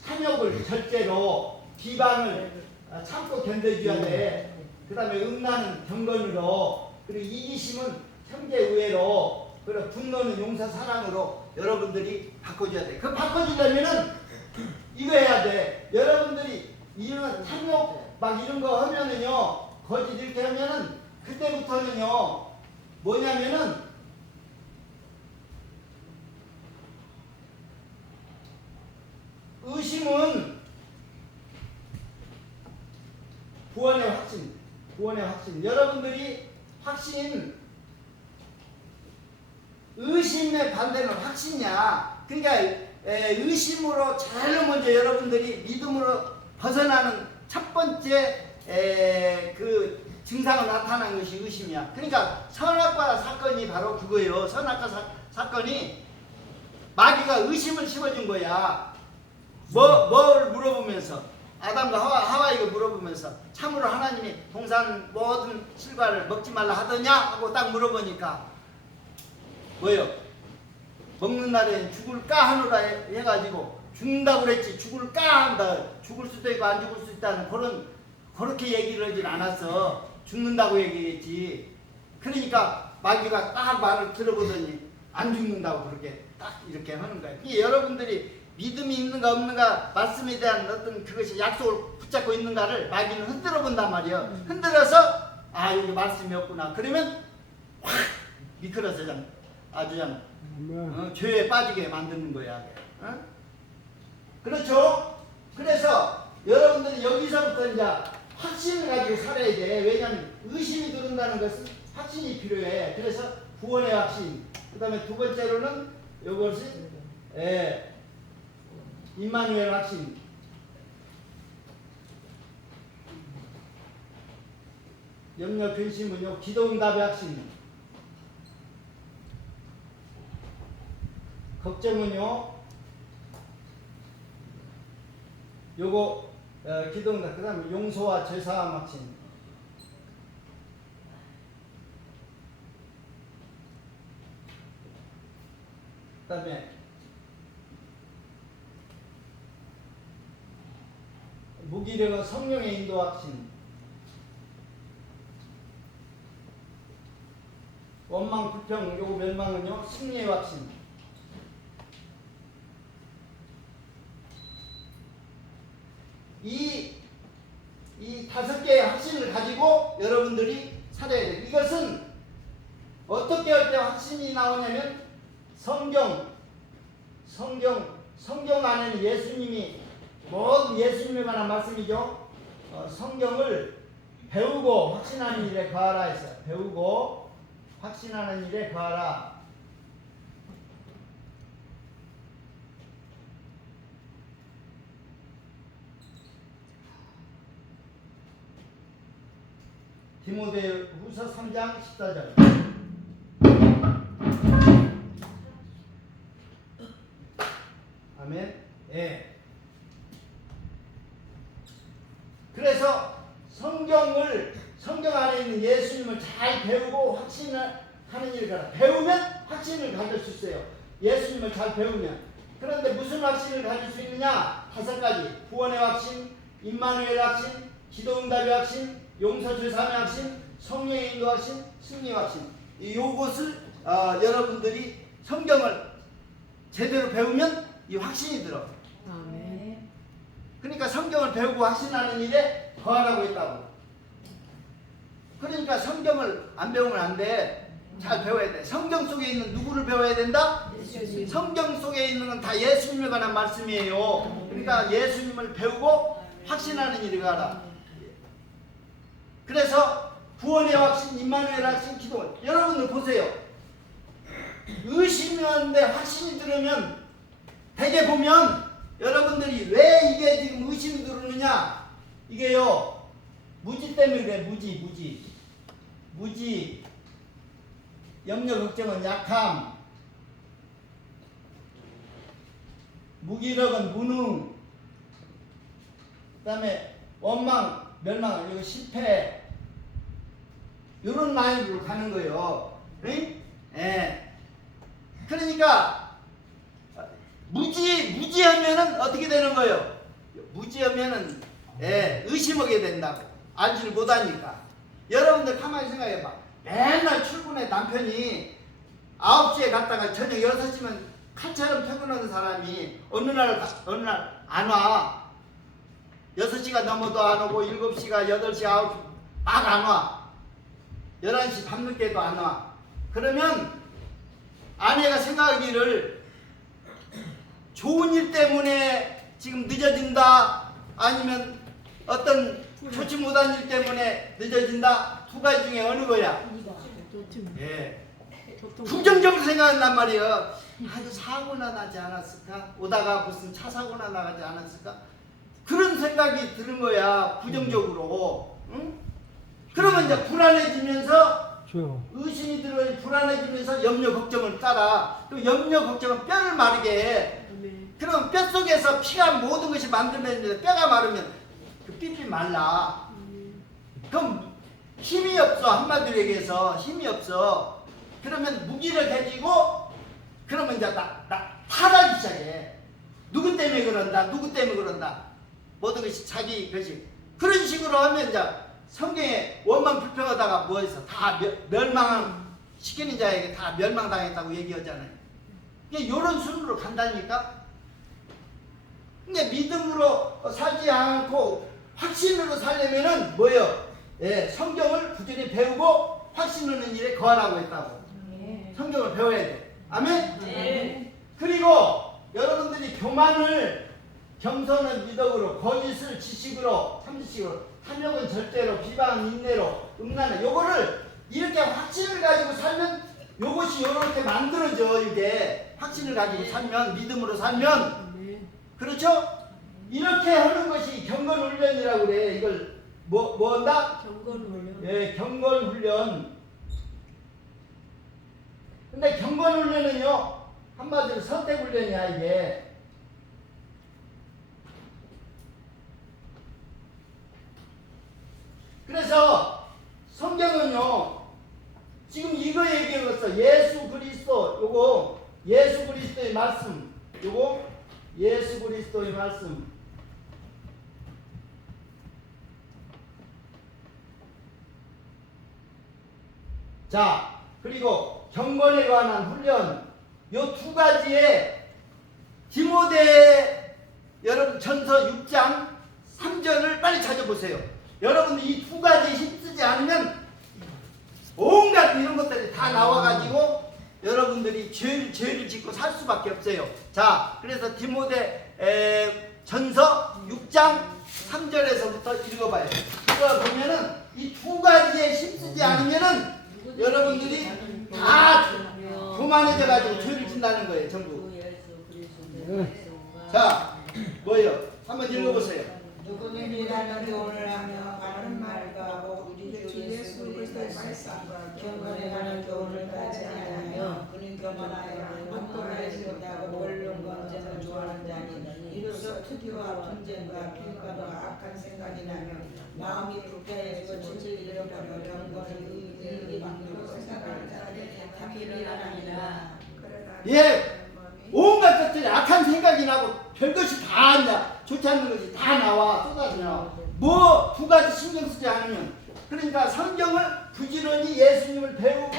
탐욕을 절제로, 비방을 참고 견뎌줘야 돼. 그 다음에 음란은 경건으로, 그리고 이기심은 형제 우애로, 그리고 분노는 용서 사랑으로 여러분들이 바꿔줘야 돼. 그 바꿔주려면은 이거 해야 돼. 여러분들이 이런 탐욕 막 이런 거 하면은요, 거짓 이렇게 하면은 그때부터는요, 뭐냐면은 의심은 구원의 확신, 구원의 확신. 여러분들이 확신, 의심의 반대는 확신이야. 그러니까 의심으로 제일 먼저 여러분들이 믿음으로 벗어나는 첫 번째 그 증상을 나타나는 것이 의심이야. 그러니까 선악과 사건이 바로 그거예요. 선악과 사건이 마귀가 의심을 심어준 거야. 뭘 물어보면서, 아담과 하와에게 물어보면서 참으로 하나님이 동산 모든 실과를 먹지 말라 하더냐 하고 딱 물어보니까 뭐요? 먹는 날에 죽을까 하노라 해가지고 죽는다고 그랬지, 죽을까 한다. 죽을 수도 있고 안 죽을 수 있다는 그렇게 얘기를 하진 않았어. 죽는다고 얘기했지. 그러니까 마귀가 딱 말을 들어보더니 안 죽는다고 그렇게 딱 이렇게 하는 거예요. 그게 여러분들이 믿음이 있는가 없는가, 말씀에 대한 어떤 그것이 약속을 붙잡고 있는가를 마귀는 흔들어 본단 말이에요. 흔들어서 아, 여기 말씀이 없구나. 그러면 확 미끄러져. 아주 그냥 죄에 빠지게 만드는 거야. 어? 그렇죠? 그래서 여러분들이 여기서부터 이제 확신을 가지고 살아야 돼. 왜냐하면 의심이 들은다는 것은 확신이 필요해. 그래서 구원의 확신. 그 다음에 두 번째로는 이것이 임마누엘 확신. 염려 근심은요 기도응답의 확신. 걱정은요 요거 기도응답. 그 다음에 용서와 죄사함 확신. 그 다음에 무기력은 성령의 인도 확신. 원망 불평 요거 멸망은요 승리의 확신. 이 5개의 확신을 가지고 여러분들이 살아야 돼요. 이것은 어떻게 할 때 확신이 나오냐면 성경 안에는 예수님이 모든 예수님에 관한 말씀이죠. 성경을 배우고 확신하는 일에 거하라 했어요. 배우고 확신하는 일에 거하라. 디모데후서 3장 14절. 아멘. 예. 그래서 성경 안에 있는 예수님을 잘 배우고 확신을 하는 일을 가라. 배우면 확신을 가질 수 있어요. 예수님을 잘 배우면. 그런데 무슨 확신을 가질 수 있느냐? 5가지. 구원의 확신, 임마누엘 확신, 기도응답의 확신, 용서죄사함의 확신, 성령의 인도 확신, 승리 확신. 요것을 여러분들이 성경을 제대로 배우면 이 확신이 들어. 아멘. 그러니까 성경을 배우고 확신하는 일에 거하라고 했다고. 그러니까 성경을 안 배우면 안 돼. 잘 배워야 돼. 성경 속에 있는 누구를 배워야 된다? 예수님. 성경 속에 있는 건 다 예수님에 관한 말씀이에요. 그러니까 예수님을 배우고 확신하는 일에 가라. 그래서 구원의 확신, 임마누엘 확신, 기도. 여러분들 보세요. 의심하는데 확신이 들으면 대개 보면 여러분들이 왜 이게 지금 의심이 들으느냐? 이게요 무지 때문에 그래. 무지. 염려 걱정은 약함. 무기력은 무능. 그 다음에 원망, 멸망, 이거 실패. 이런 라인으로 가는 거예요. 응? 예. 그러니까 무지하면은 어떻게 되는 거예요? 무지하면은 의심하게 된다고. 알지를 못하니까. 여러분들 가만히 생각해봐. 맨날 출근해 남편이 9시에 갔다가 저녁 6시면 칼처럼 퇴근하는 사람이 어느 날 안 와. 6시가 넘어도 안 오고 7시가 8시 9시 막 안 와. 11시 밤늦게도 안 와. 그러면 아내가 생각하기를 좋은 일 때문에 지금 늦어진다, 아니면 어떤 좋지 못한 일 때문에 늦어진다, 2가지 중에 어느 거야? 예. 부정적으로 생각한단 말이에요. 아주 사고나 나지 않았을까? 오다가 무슨 차 사고나 나가지 않았을까? 그런 생각이 드는 거야. 부정적으로. 응? 그러면 이제 불안해지면서 의심이 들어 불안해지면서 염려 걱정을 따라. 또 염려 걱정은 뼈를 마르게 해. 그럼 뼈 속에서 피가 모든 것이 만들어내는데 뼈가 마르면 그 삐삐 말라. 그럼 힘이 없어. 한마디로 얘기해서 힘이 없어. 그러면 무기력해지고 그러면 이제 타락이 시작해. 누구 때문에 그런다. 모든 것이 자기 것이. 그런 식으로 하면 이제 성경에 원망 불평하다가 뭐 했어? 다 시키는 자에게 다 멸망당했다고 얘기하잖아요. 이런 순으로 간다니까. 근데 믿음으로 살지 않고 확신으로 살려면은 뭐예요? 성경을 꾸준히 배우고 확신하는 일에 거하라고 했다고. 성경을 배워야 돼. 아멘? 네. 그리고 여러분들이 교만을 겸손은 미덕으로, 거짓을 지식으로, 참지식으로, 탐욕은 절대로, 비방 인내로, 음란을, 요거를 이렇게 확신을 가지고 살면 요것이 요렇게 만들어져. 이게 확신을 가지고 살면, 믿음으로 살면, 그렇죠? 이렇게 하는 것이 경건훈련이라고 그래. 이걸 뭐 한다? 경건훈련. 예, 경건훈련. 근데 경건훈련은요, 한마디로 선택훈련이야 이게. 그래서 성경은요, 지금 이거 얘기해봤어. 예수 그리스도, 요거 예수 그리스도의 말씀, 요거 예수 그리스도의 말씀. 자, 그리고 경건에 관한 훈련, 요 두 가지에 디모데 여러분 전서 6장 3절을 빨리 찾아보세요. 여러분들 이 두 가지에 힘쓰지 않으면 온갖 이런 것들이 다 나와가지고 여러분들이 죄를 짓고 살 수밖에 없어요. 자, 그래서 디모데 전서 6장 3절에서부터 읽어봐요. 이거 보면은 이 두 가지에 힘쓰지 않으면은 여러분들이 다 교만해져가지고 죄를 짓는다는 거예요, 전부. 자, 뭐예요? 한번 읽어보세요. 누구든지 나는 교훈을 하며 바른 말과 우리 주 예수 그리스도의 말씀과 경건에 관한 교훈을 따지 않으며 그는 교만하여 헛돌아지지 못하고 옳은 권세를 좋아하는 자니 이로써 투기와 분쟁과 비방과 악한 생각이 나며 마음이 불쾌해지고 진리를 잃어버려 경건을 의기 방도로 생각하는 자들이 다 비난하니라. 예, 온갖 것들이 악한 생각이 나고 별것이 다 이제 좋지 않는 것이 다 나와, 쏟아져 나와. 뭐 두 가지 신경 쓰지 않으면. 그러니까 성경을 부지런히 예수님을 배우고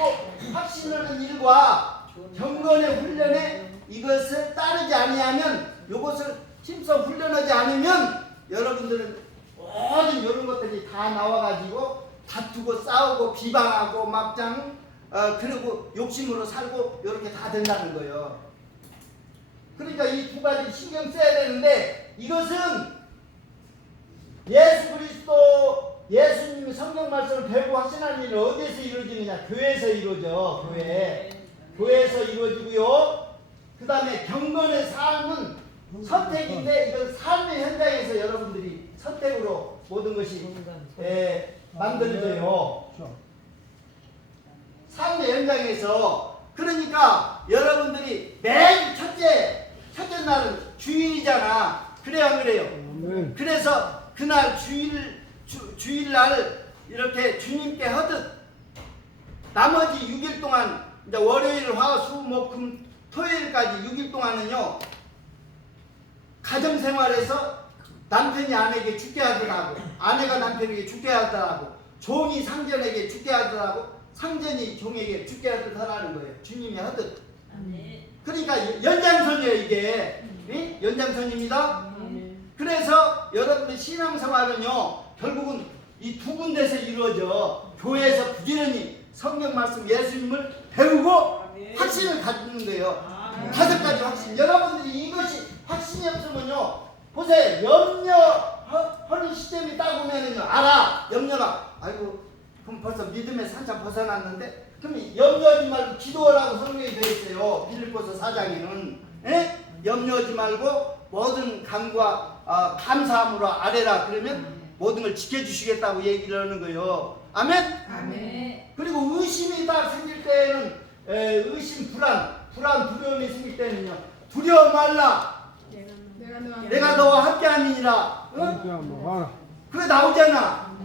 확신하는 일과 경건의 훈련에 이것을 따르지 아니하면, 이것을 힘써 훈련하지 않으면 여러분들은 모든 이런 것들이 다 나와가지고 다투고 싸우고 비방하고 막장 그리고 욕심으로 살고 이렇게 다 된다는 거예요. 그러니까 이 두 가지 신경 써야 되는데, 이것은 예수 그리스도 예수님이 성경 말씀을 배우고 확신하는 일은 어디에서 이루어지느냐? 교회에서 이루어져. 교회에서 이루어지고요. 그 다음에 경건의 삶은 선택인데, 이건 삶의 현장에서 여러분들이 선택으로 모든 것이 만들어져요. 삶의 현장에서. 그러니까 여러분들이 매일 첫째 날은 주일이잖아. 그래요, 안 그래요? 그래서 그날 주일날 이렇게 주님께 하듯 나머지 6일 동안, 이제 월요일, 화, 수, 목, 금, 토요일까지 6일 동안은요, 가정생활에서 남편이 아내에게 죽게 하더라고, 아내가 남편에게 죽게 하더라고, 종이 상전에게 죽게 하더라고, 상전이 종에게 죽게 하더라는 거예요. 주님이 하듯. 그러니까 연장선이에요, 이게. 네? 연장선입니다. 그래서 여러분들 신앙생활은요, 결국은 이 두 군데서 이루어져. 교회에서 부지런히 성경 말씀 예수님을 배우고 확신을 갖는 거예요. 다섯 가지 확신. 여러분들이 이것이 확신이 없으면요, 보세요. 염려하는 시점이 딱 오면은요, 알아. 염려가, 아이고, 그럼 벌써 믿음의 산차 벗어났는데, 그럼 염려하지 말고 기도하라고 성경에 되어 있어요. 빌립보서 4장에는. 에? 염려하지 말고 모든 간구와 감사함으로 아뢰라. 그러면 모든 걸 지켜주시겠다고 얘기를 하는 거예요. 아멘? 아멘. 그리고 의심이 딱 생길 때에는 의심, 두려움이 생길 때는요, 두려워 말라. 내가 너와 함께함이니라. 응? 그게 나오잖아.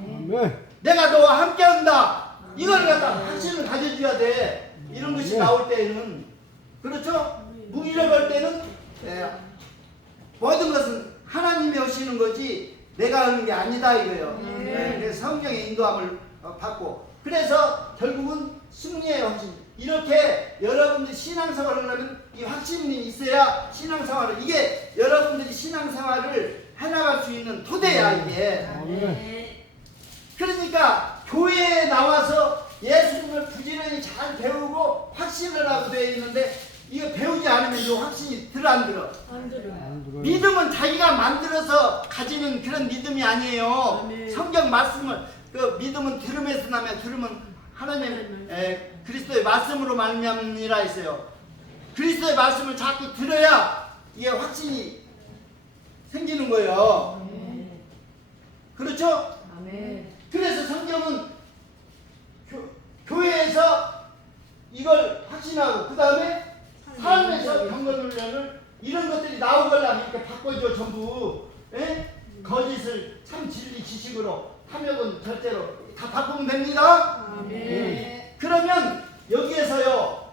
내가 너와 함께한다. 이걸 갖다 확신을 가져줘야 돼. 이런 것이 나올 때는. 그렇죠? 무기력할 때는 모든 것은 하나님이 하시는 거지 내가 하는 게 아니다 이거예요. 그래서 성경의 인도함을 받고, 그래서 결국은 승리의 확신. 이렇게 여러분들이 신앙생활을 하면 이 확신이 있어야 신앙생활을, 이게 여러분들이 신앙생활을 해나갈 수 있는 토대야 이게. 그러니까 교회에 나와서 예수님을 부지런히 잘 배우고 확신을 하고 되어 있는데, 이거 배우지 않으면 이 확신이 들어 안 들어? 안 들어요. 안 들어요. 믿음은 자기가 만들어서 가지는 그런 믿음이 아니에요. 아멘. 성경 말씀을 그 믿음은 들음에서 나며 들음은 하나님 그리스도의 말씀으로 말미암니라 했어요. 그리스도의 말씀을 자꾸 들어야 이게 확신이 생기는 거예요. 그렇죠? 아멘. 그래서 성경은 교회에서 이걸 확신하고 그 다음에 삶에서 경건훈련을 이런 것들이 나오려면 이렇게 바꿔줘 전부. 예? 거짓을 참 진리 지식으로 탐욕은 절제로 다 바꾸면 됩니다. 아멘. 그러면 여기에서요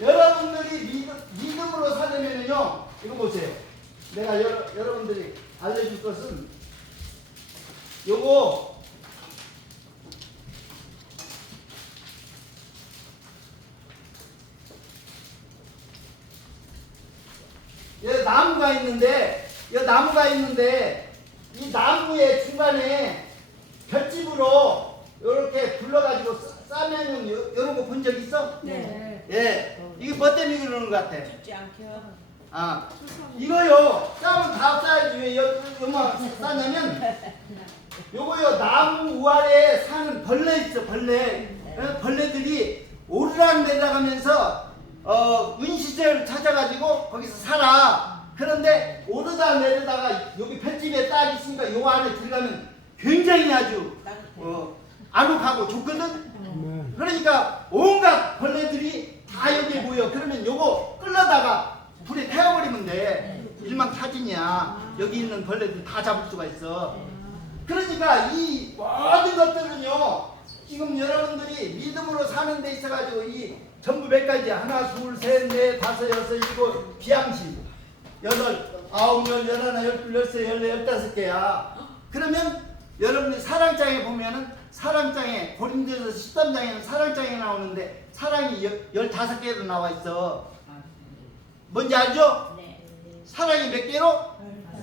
여러분들이 믿음으로 살려면요 이거 보세요. 내가 여러분들이 알려줄 것은 요거 여기 나무가 있는데 이 나무의 중간에 볏짚으로 이렇게 불러가지고 싸면은 이런 거 본 적 있어? 네. 예. 이게 뭐 때문에 그러는 것 같아? 죽지 않게요. 아, 이거요. 싸면 다 싸야지. 왜 요만 싸냐면 요거요. 나무 우아래에 사는 벌레 있어. 벌레. 벌레들이 오르락 내려가면서 은시제를 찾아가지고 거기서 살아. 그런데 오르다 내려다가 여기 볏집에 딱 있으니까 요 안에 들어가면 굉장히 아주 아늑하고 좋거든. 아멘. 그러니까 온갖 벌레들이 다 여기에 모여. 그러면 요거 끌려다가 불에 태워버리면 돼. 일망타진이야. 여기 있는 벌레들 다 잡을 수가 있어. 그러니까 이 모든 것들은요 지금 여러분들이 믿음으로 사는 데 있어가지고 이 전부 몇 가지야. 하나, 둘, 셋, 넷, 다섯, 여섯, 일곱, 비양심, 여덟, 아홉, 열, 열하나, 열둘, 열세, 열네, 열다섯 개야. 그러면 여러분들이 사랑장에 보면은 사랑장에 고린도서 13장에는 사랑장에 나오는데 사랑이 15개로 나와 있어. 뭔지 알죠? 네. 사랑이 몇 개로?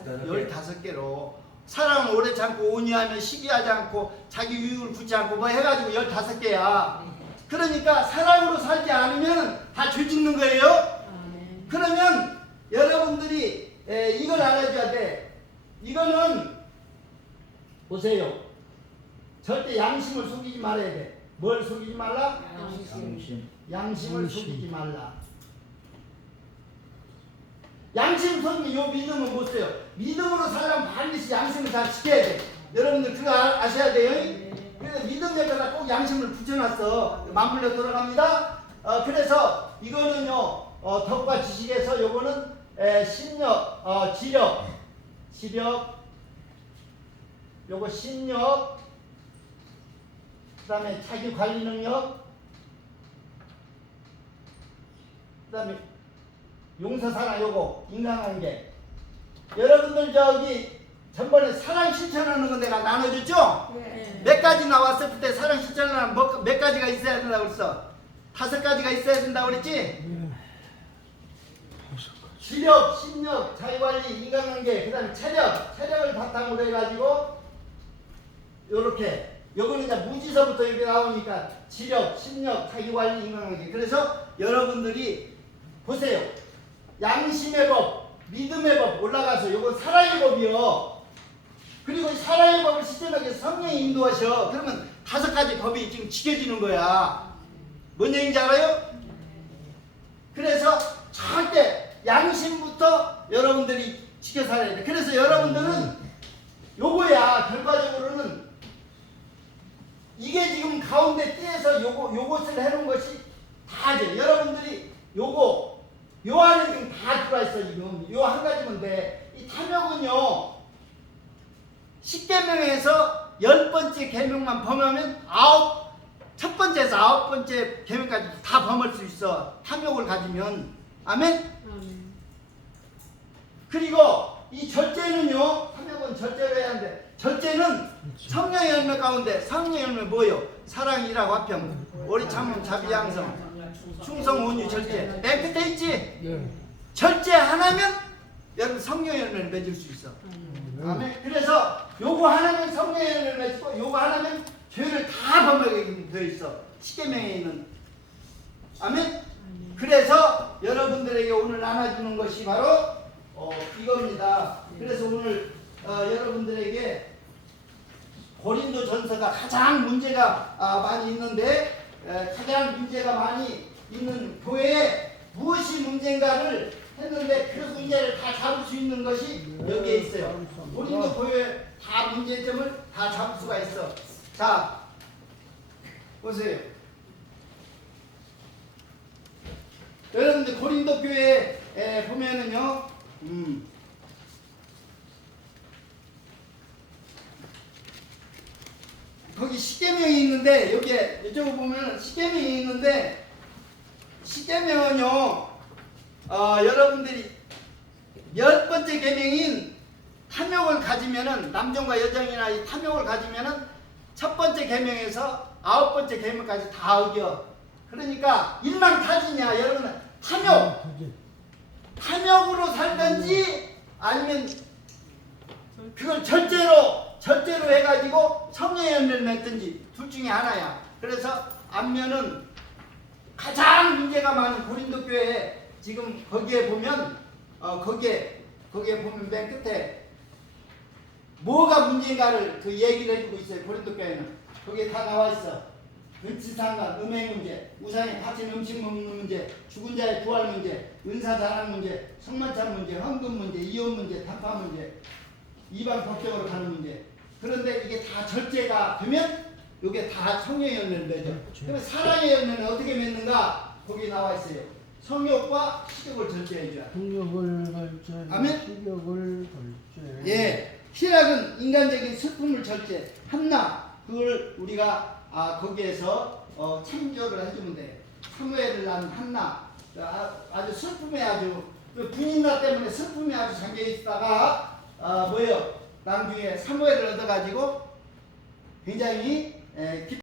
15개로. 사랑은 오래 참고 온유하며 시기하지 않고 자기 유익을 굳지 않고 뭐 해가지고 15개야. 그러니까 사랑으로 살지 않으면 다 죄 짓는 거예요. 아멘. 그러면 여러분들이 이걸 알아줘야 돼. 이거는 보세요. 절대 양심을 속이지 말아야 돼. 뭘 속이지 말라? 양심을 속이지 말라. 양심 속이면 요 믿음은 못 써요. 믿음으로 살려면 반드시 양심을 잘 지켜야 돼. 여러분들 그거 아셔야 돼요. 그래서 믿음 옆에다 꼭 양심을 붙여놨어. 맞물려 돌아갑니다. 그래서 이거는요 덕과 지식에서 요거는 신력, 지력, 요거 신력, 그 다음에 자기 관리 능력, 그 다음에 용서사랑 요거 인간관계. 여러분들 저기 전번에 사랑 실천하는 거 내가 나눠줬죠? 네. 몇 가지 나왔을 때 사랑 실천하는 몇 가지가 있어야 된다고 그랬어? 5가지가 있어야 된다고 그랬지? 네. 지력, 심력, 자기관리, 인간관계, 그 다음에 체력을 바탕으로 해가지고 요렇게 요거는 이제 무지서부터 이렇게 나오니까 지력, 심력, 자기관리, 인간관계. 그래서 여러분들이 보세요. 양심의 법, 믿음의 법 올라가서 요건 사랑의 법이요. 그리고 이 사랑의 법을 실천하기 위해서 성령이 인도하셔. 그러면 5가지 법이 지금 지켜지는 거야. 뭔 얘기인지 알아요? 그래서 절대 양심부터 여러분들이 지켜 살아야 돼. 그래서 여러분들은 요거야. 결과적으로는 이게 지금 가운데 띠에서 요것을 해놓은 것이 다죠. 여러분들이 요거 요 안에 지금 다 들어와 있어. 지금 요 한 가지면 돼. 이 탐욕은요 10계명에서 10번째 계명만 범하면 첫 번째에서 9번째 계명까지 다 범할 수 있어. 탐욕을 가지면. 아멘? 아멘. 그리고 이 절제는요, 탐욕은 절제를 해야 하는데, 절제는 성령의 열매 가운데, 성령의 열매 뭐예요? 사랑, 일하고 화평, 오래 참음, 자비, 양성, 충성, 온유, 절제. 맨 끝에 있지? 네. 절제 하나면 여러분 성령의 열매를 맺을 수 있어. 아멘. 그래서 요거 하나면 성령의 열매를 맺고, 요거 하나면 죄를 다 범하게 되어 있어. 십계명에 있는. 아멘. 그래서 여러분들에게 오늘 나눠주는 것이 바로 이겁니다. 그래서 오늘 여러분들에게 고린도 전서가 가장 문제가 많이 있는데 가장 문제가 많이 있는 교회에 무엇이 문제인가를 했는데 그 문제를 다 잡을 수 있는 것이 여기에 있어요. 고린도 교회 다 문제점을 다 잡을 수가 있어. 자, 보세요. 여러분들 고린도 교회에 보면은요, 거기 십계명이 있는데 여기에 이쪽을 보면 십계명이 있는데 십계명은요, 여러분들이 10번째 계명인 탐욕을 가지면은 남종과 여종이나 이 탐욕을 가지면은 첫 번째 계명에서 9번째 계명까지 다 어겨. 그러니까 일망타진이야. 여러분 탐욕으로 살든지 아니면 그걸 절제로 해가지고 성령 연애를 맺든지 둘 중에 하나야. 그래서 안면은 가장 문제가 많은 고린도 교회에 지금 거기에 보면 거기에 보면 맨 끝에 뭐가 문제인가를 그 얘기를 해주고 있어요. 고린도 교회는 거기에 다 나와 있어. 근치상간, 음행 문제, 우상에 바친 음식 먹는 문제, 죽은 자의 부활 문제, 은사 자랑 문제, 성만찬 문제, 헌금 문제, 이혼 문제, 단파 문제, 이방 법적으로 가는 문제. 그런데 이게 다 절제가 되면 이게 다 성령의 열매를 맺어. 그러면 사랑의 열매는 어떻게 맺는가? 거기 나와 있어요. 성욕과 식욕을 절제해줘야. 성욕을 절제, 아멘? 식욕을 절제. 예, 희락은 인간적인 슬픔을 절제. 한나 그걸 우리가 거기에서 참조를 해주면 돼. 사무엘을 낳은 한나 아주 슬픔에 아주 분인나 때문에 슬픔에 아주 잠겨 있다가 뭐예요? 나중에 사무엘을 얻어가지고 굉장히